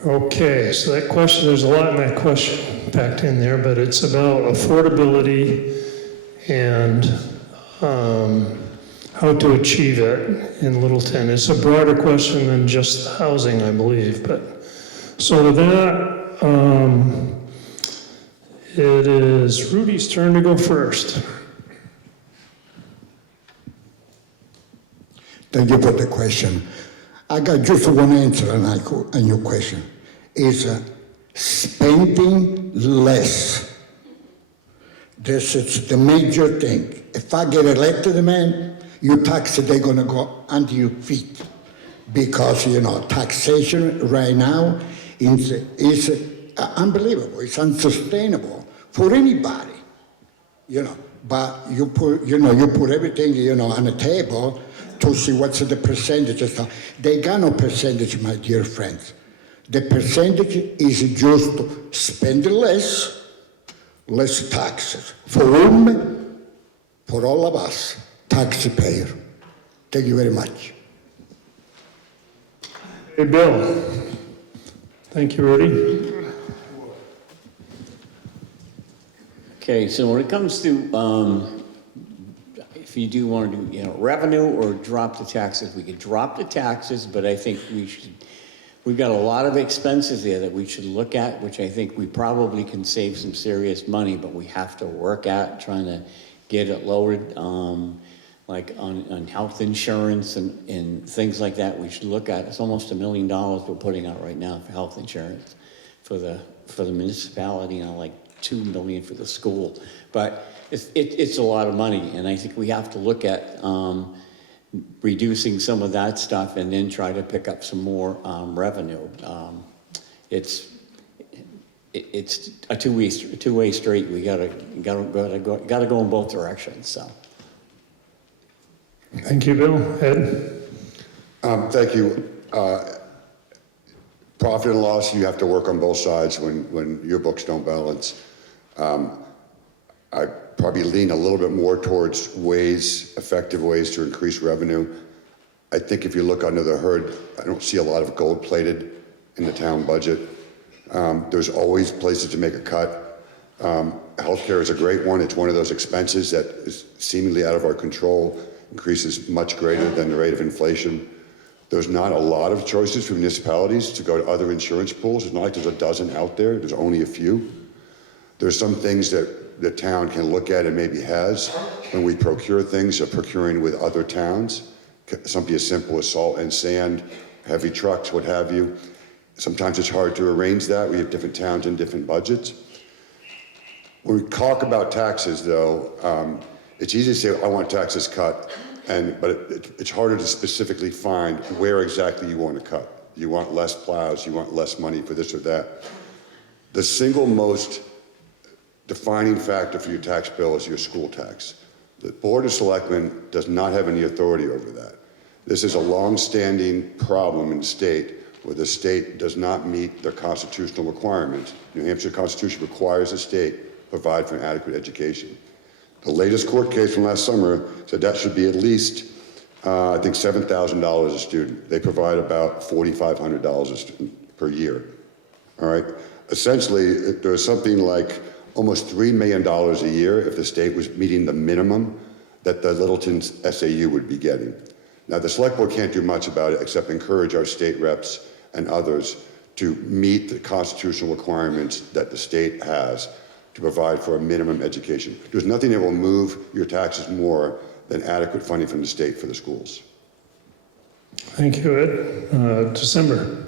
okay. So that question, there's a lot in that question packed in there, but it's about affordability and how to achieve it in Littleton. It's a broader question than just housing, I believe. But so with that, it is Rudy's turn to go first. Thank you for the question. I got just one answer on your question. Is spending less. This is the major thing. If I get elected, man, your taxes, they're gonna go under your feet. Because, taxation right now is unbelievable. It's unsustainable for anybody. but you put everything, on the table to see what's the percentage and stuff. They got no percentage, my dear friends. The percentage is just to spend less taxes. For whom? For all of us, taxpayer. Thank you very much. Hey, Bill. Thank you, Rudy. Okay, so when it comes to, if you do want to do, revenue or drop the taxes, we could drop the taxes, but I think we've got a lot of expenses there that we should look at, which I think we probably can save some serious money, but we have to work at trying to get it lowered, like on health insurance and things like that. We should look at, it's almost $1 million we're putting out right now for health insurance for the municipality, like $2 million for the school. But it's a lot of money, and I think we have to look at reducing some of that stuff and then try to pick up some more revenue. It's a two-way street. We gotta go in both directions. So. Thank you, Bill. Ed? Thank you. Profit and loss, you have to work on both sides when your books don't balance. I probably lean a little bit more towards effective ways to increase revenue. I think if you look under the hood, I don't see a lot of gold plated in the town budget. There's always places to make a cut. Healthcare is a great one. It's one of those expenses that is seemingly out of our control, increases much greater than the rate of inflation. There's not a lot of choices for municipalities to go to other insurance pools. It's not like there's a dozen out there. There's only a few. There's some things that the town can look at and maybe has when we procure things, or procuring with other towns. Something as simple as salt and sand, heavy trucks, what have you. Sometimes it's hard to arrange that. We have different towns and different budgets. When we talk about taxes, though, it's easy to say, I want taxes cut, but it's harder to specifically find where exactly you want to cut. You want less plows, you want less money for this or that. The single most defining factor for your tax bill is your school tax. The Board of Selectmen does not have any authority over that. This is a long-standing problem in the state where the state does not meet their constitutional requirements. New Hampshire Constitution requires the state provide for an adequate education. The latest court case from last summer said that should be at least, I think, $7,000 a student. They provide about $4,500 a student per year. All right. Essentially, there's something like almost $3 million a year if the state was meeting the minimum that the Littleton's SAU would be getting. Now, the Select Board can't do much about it except encourage our state reps and others to meet the constitutional requirements that the state has to provide for a minimum education. There's nothing that will move your taxes more than adequate funding from the state for the schools. Thank you, Ed. December.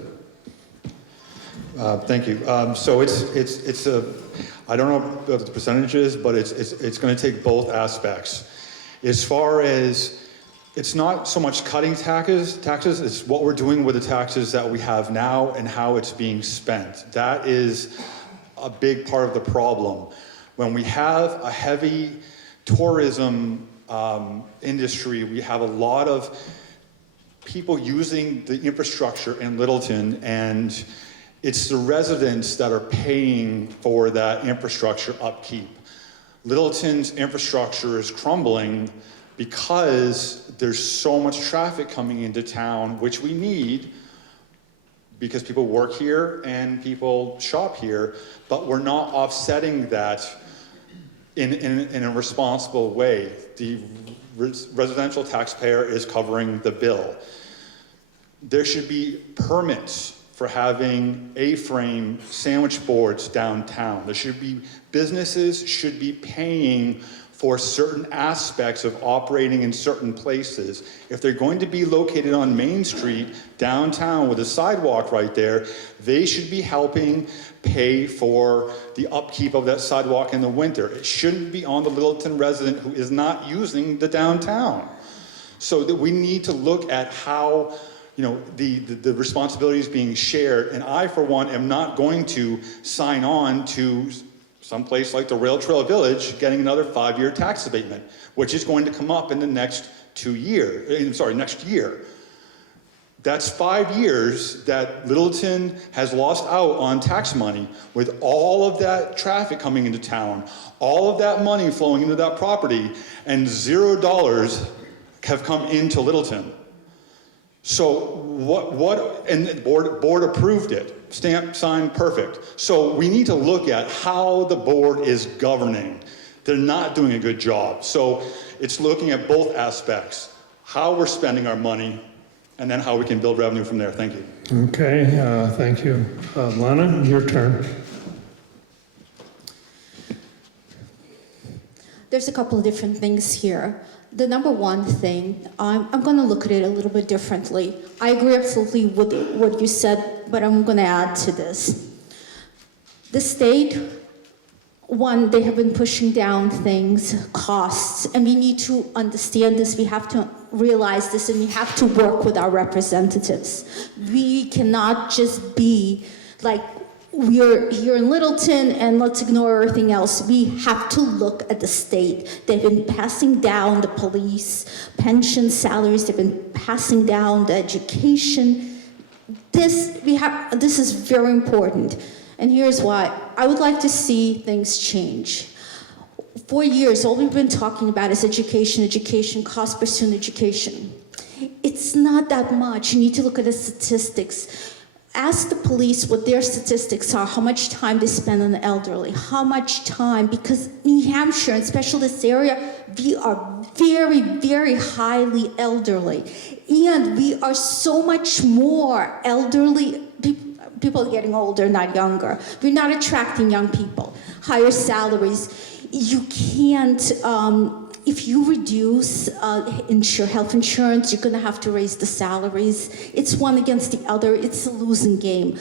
Thank you. So it's I don't know what the percentage is, but it's going to take both aspects. As far as, it's not so much cutting taxes, it's what we're doing with the taxes that we have now and how it's being spent. That is a big part of the problem. When we have a heavy tourism industry, we have a lot of people using the infrastructure in Littleton, and it's the residents that are paying for that infrastructure upkeep. Littleton's infrastructure is crumbling because there's so much traffic coming into town, which we need because people work here and people shop here, but we're not offsetting that in a responsible way. The residential taxpayer is covering the bill. There should be permits for having A-frame sandwich boards downtown. There should be, businesses should be paying for certain aspects of operating in certain places. If they're going to be located on Main Street downtown with a sidewalk right there, they should be helping pay for the upkeep of that sidewalk in the winter. It shouldn't be on the Littleton resident who is not using the downtown. So that we need to look at how the responsibility is being shared, and I, for one, am not going to sign on to someplace like the Rail Trail Village getting another 5-year tax abatement, which is going to come up in the next next year. That's 5 years that Littleton has lost out on tax money with all of that traffic coming into town, all of that money flowing into that property, and $0 have come into Littleton. So and the board approved it, stamped, signed, perfect. So we need to look at how the board is governing. They're not doing a good job. So it's looking at both aspects, how we're spending our money, and then how we can build revenue from there. Thank you. Okay, thank you. Lana, your turn. There's a couple of different things here. The number one thing, I'm going to look at it a little bit differently. I agree absolutely with what you said, but I'm going to add to this. The state, one, they have been pushing down things, costs, and we need to understand this. We have to realize this, and we have to work with our representatives. We cannot just be like, we're here in Littleton and let's ignore everything else. We have to look at the state. They've been passing down the police, pension, salaries. They've been passing down the education. This is very important. And here's why. I would like to see things change. For years, all we've been talking about is education, education, cost per student education. It's not that much. You need to look at the statistics. Ask the police what their statistics are, how much time they spend on the elderly, how much time, because New Hampshire, and especially this area, we are very, very highly elderly. And we are so much more elderly, people are getting older, not younger. We're not attracting young people, higher salaries. You can't, if you reduce health insurance, you're going to have to raise the salaries. It's one against the other. It's a losing game.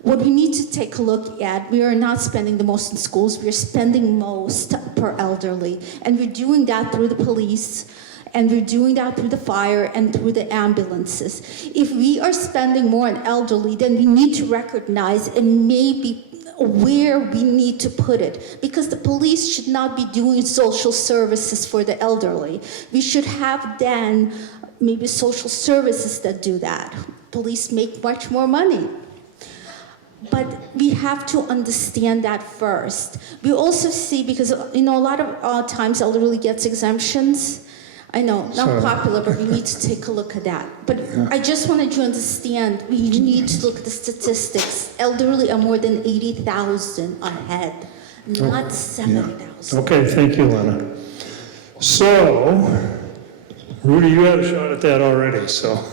What we need to take a look at, we are not spending the most in schools. We are spending most per elderly. And we're doing that through the police, and we're doing that through the fire and through the ambulances. If we are spending more on elderly, then we need to recognize and maybe where we need to put it, because the police should not be doing social services for the elderly. We should have then maybe social services that do that. Police make much more money. But we have to understand that first. We also see, because a lot of times elderly gets exemptions. I know, not popular, but we need to take a look at that. But I just wanted you to understand, we need to look at the statistics. Elderly are more than 80,000 ahead, not 70,000. Okay, thank you, Lana. So, Rudy, you had a shot at that already, so.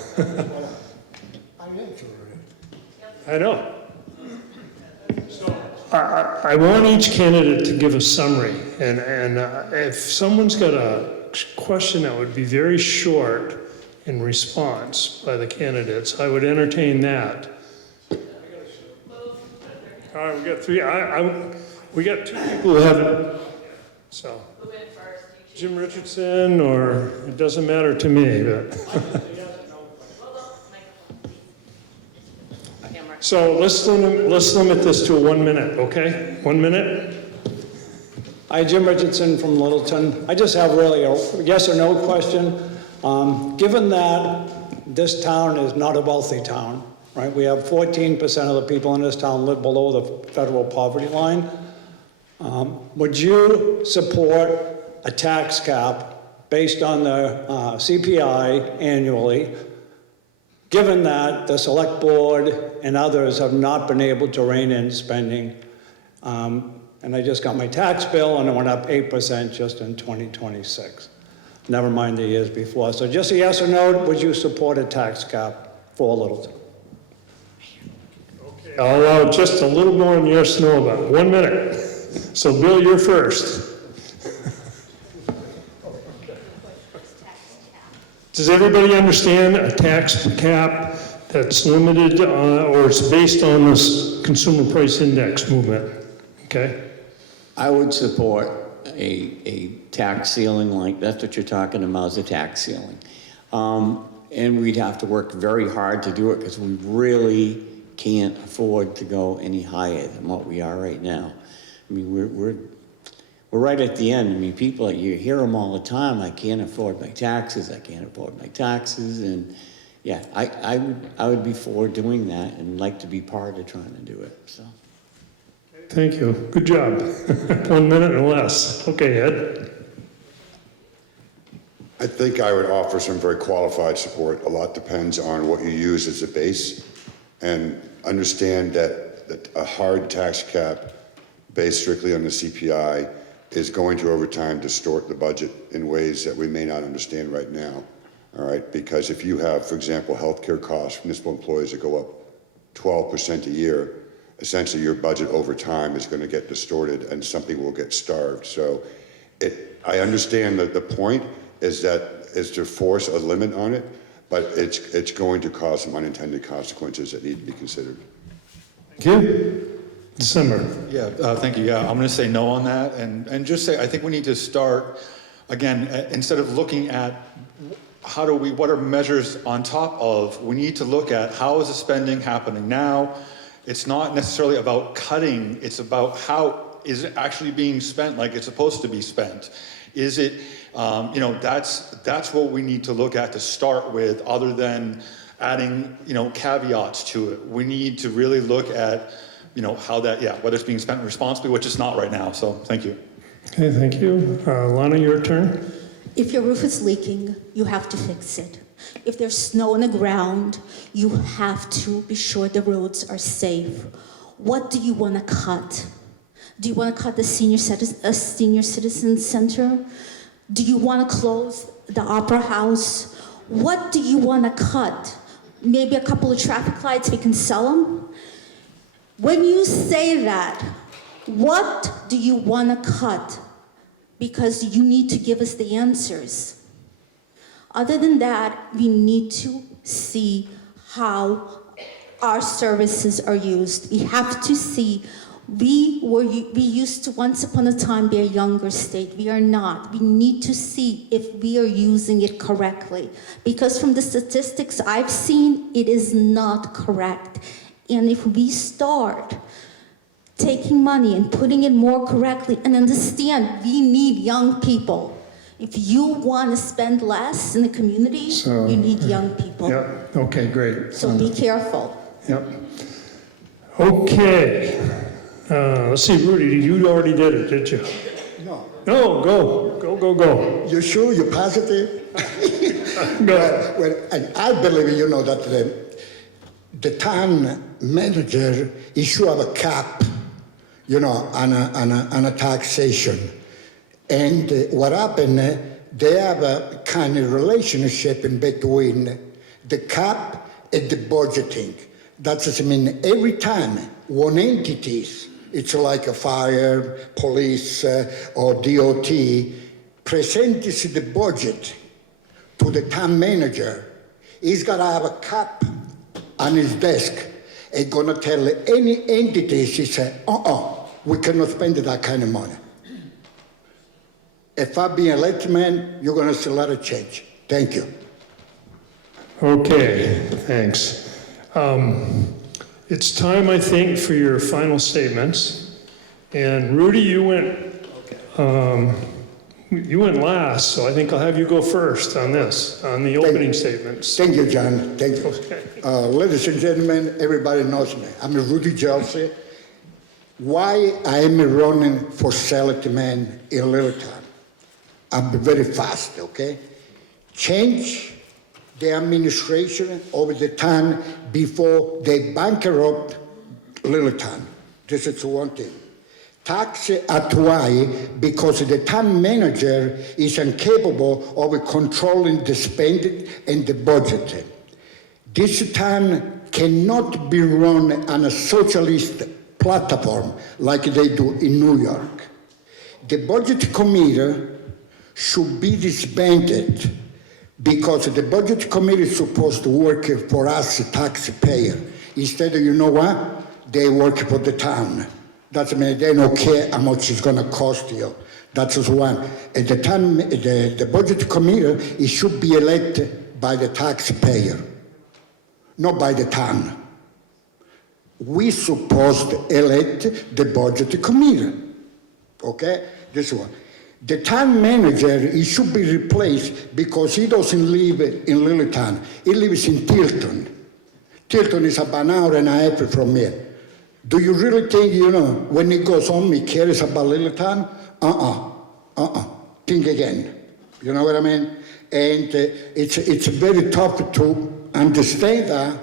I know. So, I want each candidate to give a summary, and if someone's got a question that would be very short in response by the candidates, I would entertain that. All right, we got three. We got two people who haven't. So, Jim Richardson, or it doesn't matter to me, but. So let's limit this to 1 minute, okay? 1 minute. Hi, Jim Richardson from Littleton. I just have really a yes or no question. Given that this town is not a wealthy town, right? We have 14% of the people in this town live below the federal poverty line. Would you support a tax cap based on the CPI annually, given that the select board and others have not been able to rein in spending? And I just got my tax bill, and it went up 8% just in 2026. Never mind the years before. So just a yes or no, would you support a tax cap for Littleton? Okay, I'll allow just a little more on yes, no about it. 1 minute. So Bill, you're first. Does everybody understand a tax cap that's limited or it's based on this consumer price index movement? Okay. I would support a tax ceiling, like that's what you're talking about, is a tax ceiling. And we'd have to work very hard to do it because we really can't afford to go any higher than what we are right now. I mean, we're right at the end. I mean, people, you hear them all the time, I can't afford my taxes, I can't afford my taxes, and yeah, I would be for doing that and like to be part of trying to do it, so. Thank you. Good job. 1 minute or less. Okay, Ed. I think I would offer some very qualified support. A lot depends on what you use as a base, and understand that a hard tax cap based strictly on the CPI is going to over time distort the budget in ways that we may not understand right now. All right, because if you have, for example, healthcare costs, municipal employees that go up 12% a year, essentially your budget over time is going to get distorted and something will get starved. So I understand that the point is to force a limit on it, but it's going to cause some unintended consequences that need to be considered. Thank you. December. Yeah, thank you. Yeah, I'm going to say no on that, and just say I think we need to start again instead of looking at what are measures on top of. We need to look at how is the spending happening now. It's not necessarily about cutting. It's about how is it actually being spent like it's supposed to be spent. Is it, that's what we need to look at to start with, other than adding, caveats to it. We need to really look at, how that, whether it's being spent responsibly, which it's not right now. So thank you. Okay, thank you. Lana, your turn. If your roof is leaking, you have to fix it. If there's snow on the ground, you have to be sure the roads are safe. What do you want to cut? Do you want to cut the senior citizen center? Do you want to close the Opera House? What do you want to cut? Maybe a couple of traffic lights, we can sell them? When you say that, what do you want to cut? Because you need to give us the answers. Other than that, we need to see how our services are used. We have to see, we used to once upon a time be a younger state. We are not. We need to see if we are using it correctly. Because from the statistics I've seen, it is not correct. And if we start taking money and putting it more correctly, and understand we need young people. If you want to spend less in the community, you need young people. Yep. Okay, great. So be careful. Yep. Okay. Let's see, Rudy, you already did it, did you? No. No, go. You sure? You positive? Go. Well, and I believe that the town manager is should have a cap, on a taxation. And what happened, they have a kind of relationship in between the cap and the budgeting. That's every time one entity, it's like a fire, police, or DOT, presents the budget to the town manager, he's got to have a cap on his desk and going to tell any entity, he said, we cannot spend that kind of money. If I be elected man, you're going to see a lot of change. Thank you. Okay, thanks. It's time, I think, for your final statements. And Rudy, you went last, so I think I'll have you go first on this, on the opening statements. Thank you, John. Thank you. Okay. Ladies and gentlemen, everybody knows me. I'm Rudy Gelsi. Why I am running for selectman in Littleton? I'm very fast, okay? Change the administration over the time before they bankrupt Littleton. This is one thing. Tax at why? Because the town manager is incapable of controlling the spending and the budget. This town cannot be run on a socialist platform like they do in New York. The budget committee should be disbanded because the budget committee is supposed to work for us taxpayer. Instead, you know what? They work for the town. That means they don't care how much it's going to cost you. That's one. At the time, the budget committee, it should be elected by the taxpayer, not by the town. We supposed to elect the budget committee. okay? This one. The town manager, he should be replaced because he doesn't live in Littleton. He lives in Littleton. Littleton is about an hour and a half from here. Do you really think, when he goes home, he cares about Littleton? Think again. You know what I mean? And it's very tough to understand that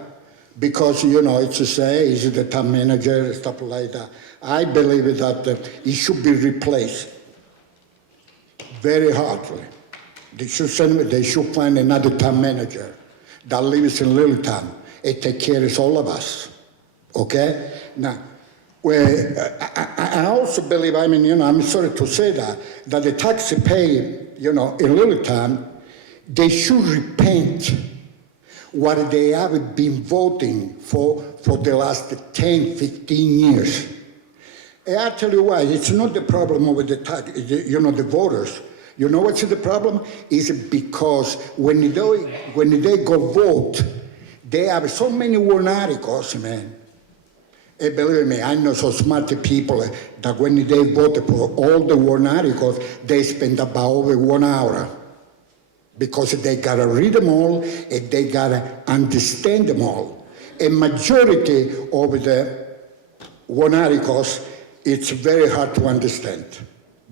because, it's to say, he's the town manager, stuff like that. I believe that he should be replaced very hardly. They should find another town manager that lives in Littleton and take care of all of us, okay? Now, I also believe, I'm sorry to say that the taxpayer, in Littleton, they should repent what they have been voting for the last 10, 15 years. And I'll tell you why, it's not the problem with the voters. You know what's the problem? Is because when they go vote, they have so many warrant articles, man. And believe me, I know so smart people that when they vote for all the warrant articles, they spend about over 1 hour. Because they gotta read them all and they gotta understand them all. A majority of the warrant articles, it's very hard to understand.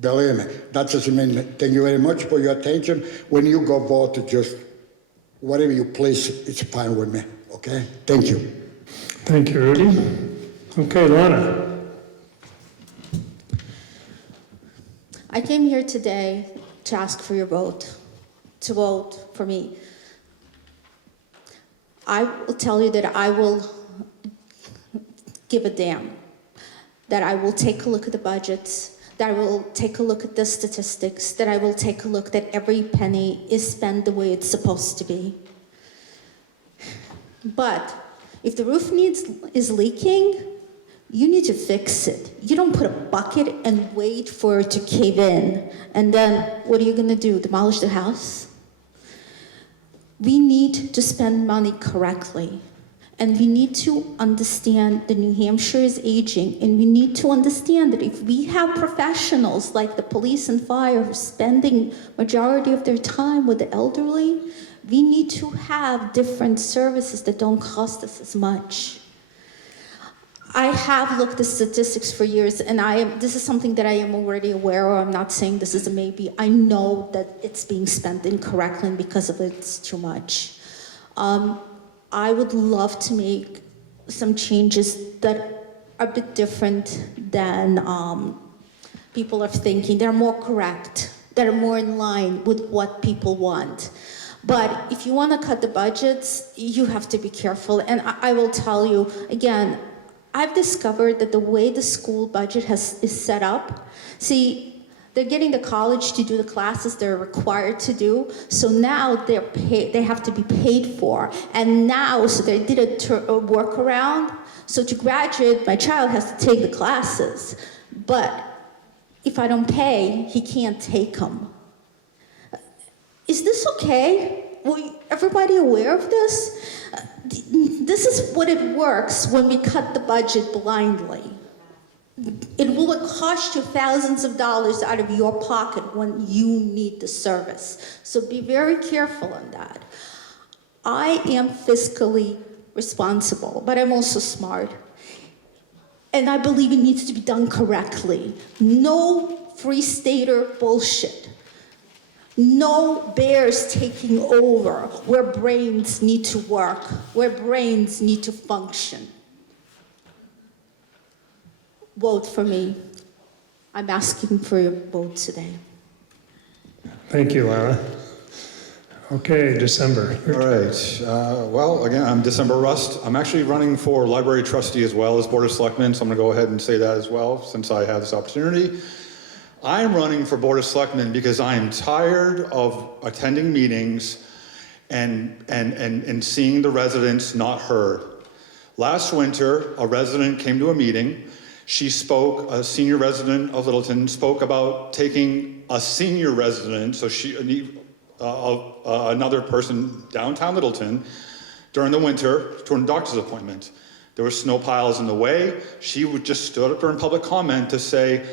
Believe me, that doesn't mean, thank you very much for your attention. When you go vote, just whatever you please, it's fine with me, okay? Thank you. Thank you, Rudy. Okay, Lana. I came here today to ask for your vote, to vote for me. I will tell you that I will give a damn, that I will take a look at the budgets, that I will take a look at the statistics, that I will take a look that every penny is spent the way it's supposed to be. But if the roof is leaking, you need to fix it. You don't put a bucket and wait for it to cave in. And then what are you gonna do, demolish the house? We need to spend money correctly. And we need to understand that New Hampshire is aging, and we need to understand that if we have professionals like the police and fire who are spending majority of their time with the elderly, we need to have different services that don't cost us as much. I have looked at statistics for years, and this is something that I am already aware of. I'm not saying this is a maybe. I know that it's being spent incorrectly, and because of it, it's too much. I would love to make some changes that are a bit different than people are thinking. They're more correct. They're more in line with what people want. But if you want to cut the budgets, you have to be careful. And I will tell you, again, I've discovered that the way the school budget is set up, see, they're getting the college to do the classes they're required to do, so now they have to be paid for. And now, so they did a workaround, so to graduate, my child has to take the classes. But if I don't pay, he can't take them. Is this okay? Were everybody aware of this? This is what it works when we cut the budget blindly. It will cost you thousands of dollars out of your pocket when you need the service. So be very careful on that. I am fiscally responsible, but I'm also smart. And I believe it needs to be done correctly. No free stater bullshit. No bears taking over where brains need to work, where brains need to function. Vote for me. I'm asking for your vote today. Thank you, Lana. Okay, December. All right. Well, again, I'm December Rust. I'm actually running for library trustee as well as Board of Selectmen, so I'm going to go ahead and say that as well since I have this opportunity. I am running for Board of Selectmen because I am tired of attending meetings and seeing the residents not heard. Last winter, a resident came to a meeting. She spoke, a senior resident of Littleton, spoke about taking a senior resident, so another person downtown Littleton during the winter to a doctor's appointment. There were snow piles in the way. She just stood up during public comment to say,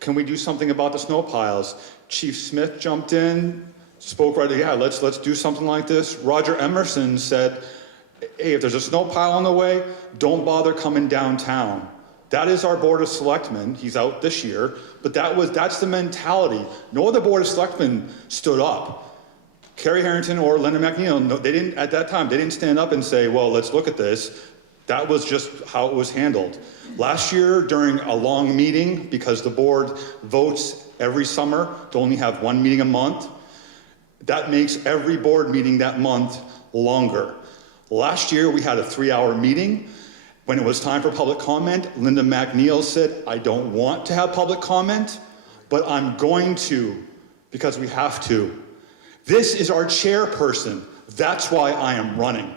Can we do something about the snow piles? Chief Smith jumped in, spoke right, yeah, let's do something like this. Roger Emerson said, hey, if there's a snow pile on the way, don't bother coming downtown. That is our Board of Selectmen. He's out this year, but that's the mentality. No other Board of Selectmen stood up. Kerry Harrington or Linda McNeil, no, they didn't, at that time, they didn't stand up and say, well, let's look at this. That was just how it was handled. Last year, during a long meeting, because the board votes every summer to only have one meeting a month, that makes every board meeting that month longer. Last year, we had a 3-hour meeting. When it was time for public comment, Linda McNeil said, I don't want to have public comment, but I'm going to, because we have to. This is our chairperson. That's why I am running.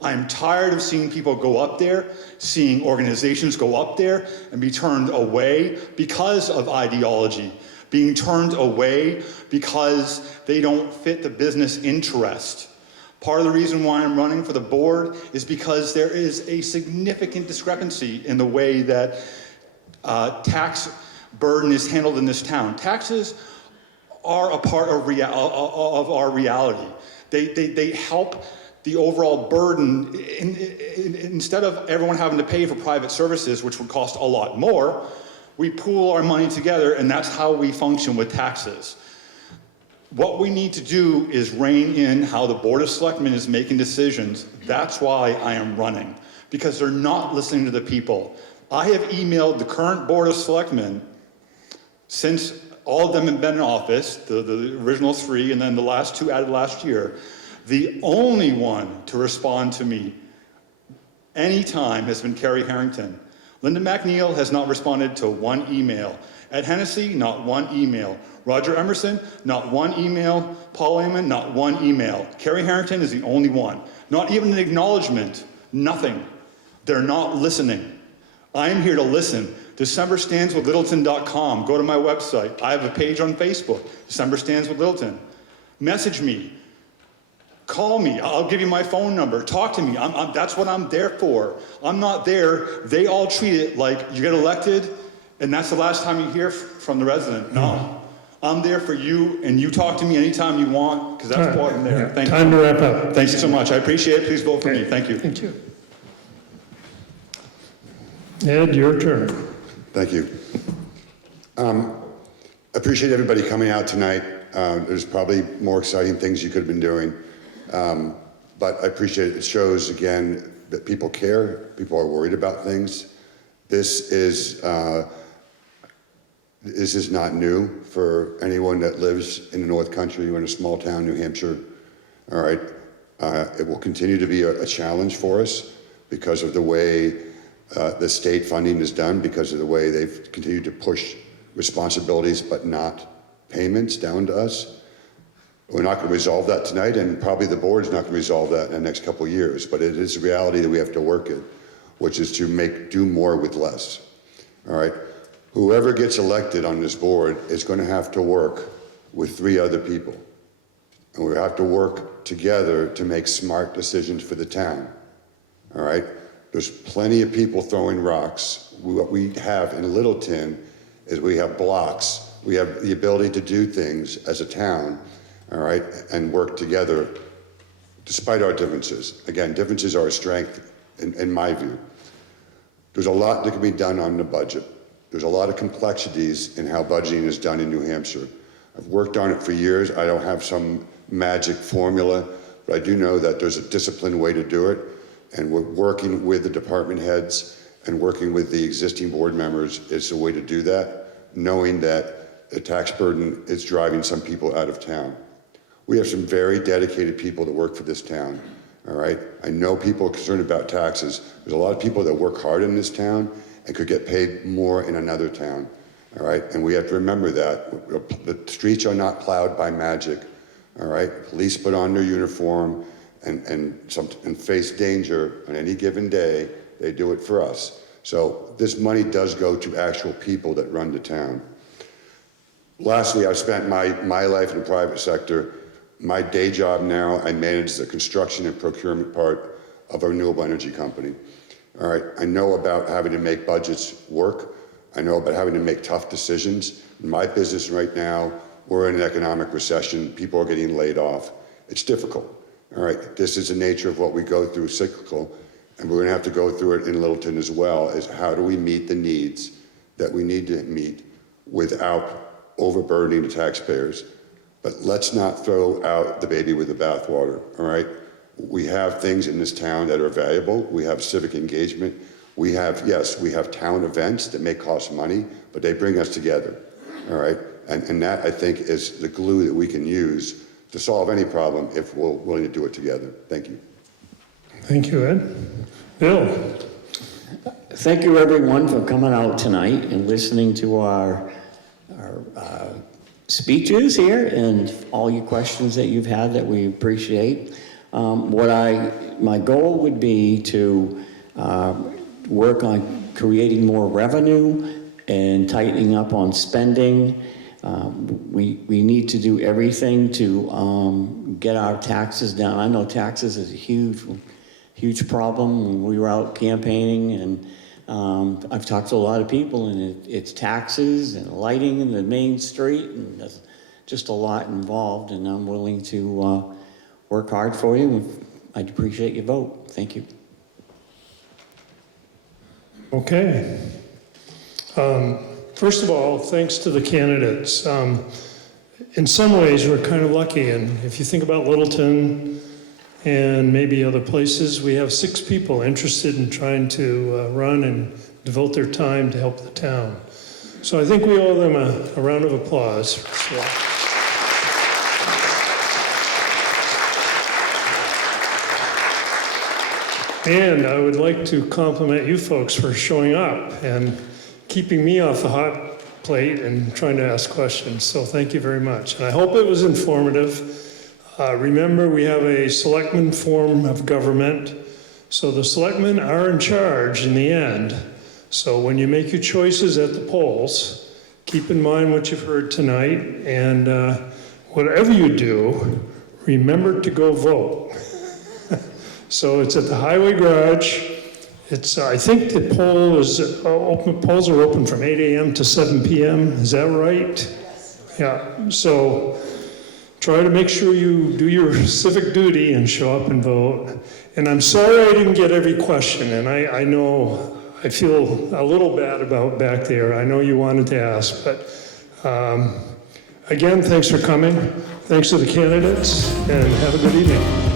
I'm tired of seeing people go up there, seeing organizations go up there and be turned away because of ideology, being turned away because they don't fit the business interest. Part of the reason why I'm running for the board is because there is a significant discrepancy in the way that tax burden is handled in this town. Taxes are a part of our reality. They help the overall burden. Instead of everyone having to pay for private services, which would cost a lot more, we pool our money together, and that's how we function with taxes. What we need to do is rein in how the Board of Selectmen is making decisions. That's why I am running, because they're not listening to the people. I have emailed the current Board of Selectmen since all of them have been in office, the original 3, and then the last 2 added last year. The only one to respond to me anytime has been Kerry Harrington. Linda McNeil has not responded to 1 email. Ed Hennessy, not 1 email. Roger Emerson, not 1 email. Paul Amon, not 1 email. Kerry Harrington is the only one. Not even an acknowledgement, nothing. They're not listening. I am here to listen. DecemberStandsWithLittleton.com. Go to my website. I have a page on Facebook, December Stands with Littleton. Message me. Call me. I'll give you my phone number. Talk to me. That's what I'm there for. I'm not there. They all treat it like you get elected and that's the last time you hear from the resident. No. I'm there for you, and you talk to me anytime you want, because that's why I'm there. Thank you. Time to wrap up. Thank you so much. I appreciate it. Please vote for me. Thank you. Thank you. Ed, your turn. Thank you. Appreciate everybody coming out tonight. There's probably more exciting things you could have been doing. But I appreciate it. It shows, again, that people care. People are worried about things. This is not new for anyone that lives in the North Country or in a small town, New Hampshire. All right. It will continue to be a challenge for us because of the way the state funding is done, because of the way they've continued to push responsibilities but not payments down to us. We're not going to resolve that tonight, and probably the board's not going to resolve that in the next couple of years, but it is a reality that we have to work it, which is to do more with less. All right. Whoever gets elected on this board is going to have to work with 3 other people. And we have to work together to make smart decisions for the town. All right? There's plenty of people throwing rocks. What we have in Littleton is we have blocks. We have the ability to do things as a town, all right, and work together despite our differences. Again, differences are a strength in my view. There's a lot that can be done on the budget. There's a lot of complexities in how budgeting is done in New Hampshire. I've worked on it for years. I don't have some magic formula, but I do know that there's a disciplined way to do it. And we're working with the department heads and working with the existing board members is the way to do that, knowing that the tax burden is driving some people out of town. We have some very dedicated people that work for this town, all right? I know people are concerned about taxes. There's a lot of people that work hard in this town and could get paid more in another town, all right? And we have to remember that. The streets are not plowed by magic, all right? Police put on their uniform and face danger on any given day. They do it for us. So this money does go to actual people that run the town. Lastly, I've spent my life in the private sector. My day job now, I manage the construction and procurement part of a renewable energy company. All right, I know about having to make budgets work. I know about having to make tough decisions. In my business right now, we're in an economic recession. People are getting laid off. It's difficult, all right? This is the nature of what we go through, cyclical, and we're gonna have to go through it in Littleton as well, is how do we meet the needs that we need to meet without overburdening the taxpayers? But let's not throw out the baby with the bathwater, all right? We have things in this town that are valuable. We have civic engagement. We have, yes, we have town events that may cost money, but they bring us together, all right? And that, I think, is the glue that we can use to solve any problem if we're willing to do it together. Thank you. Thank you, Ed. Bill? Thank you, everyone, for coming out tonight and listening to our speeches here and all your questions that you've had that we appreciate. My goal would be to work on creating more revenue and tightening up on spending. We need to do everything to get our taxes down. I know taxes is a huge problem. When we were out campaigning, and I've talked to a lot of people, and it's taxes and lighting in the main street, and there's just a lot involved, and I'm willing to work hard for you. I'd appreciate your vote. Thank you. Okay. First of all, thanks to the candidates. In some ways, we're kind of lucky, and if you think about Littleton and maybe other places, we have 6 people interested in trying to run and devote their time to help the town. So I think we owe them a round of applause. And I would like to compliment you folks for showing up and keeping me off the hot plate and trying to ask questions. So thank you very much. And I hope it was informative. Remember, we have a selectman form of government. So the selectmen are in charge in the end. So when you make your choices at the polls, keep in mind what you've heard tonight. And whatever you do, remember to go vote. So it's at the Highway Garage. It's, I think the poll is open. Polls are open from 8 a.m. to 7 p.m. Is that right? Yes. Yeah. So try to make sure you do your civic duty and show up and vote. And I'm sorry I didn't get every question. And I know I feel a little bad about back there. I know you wanted to ask, but again, thanks for coming. Thanks to the candidates, and have a good evening.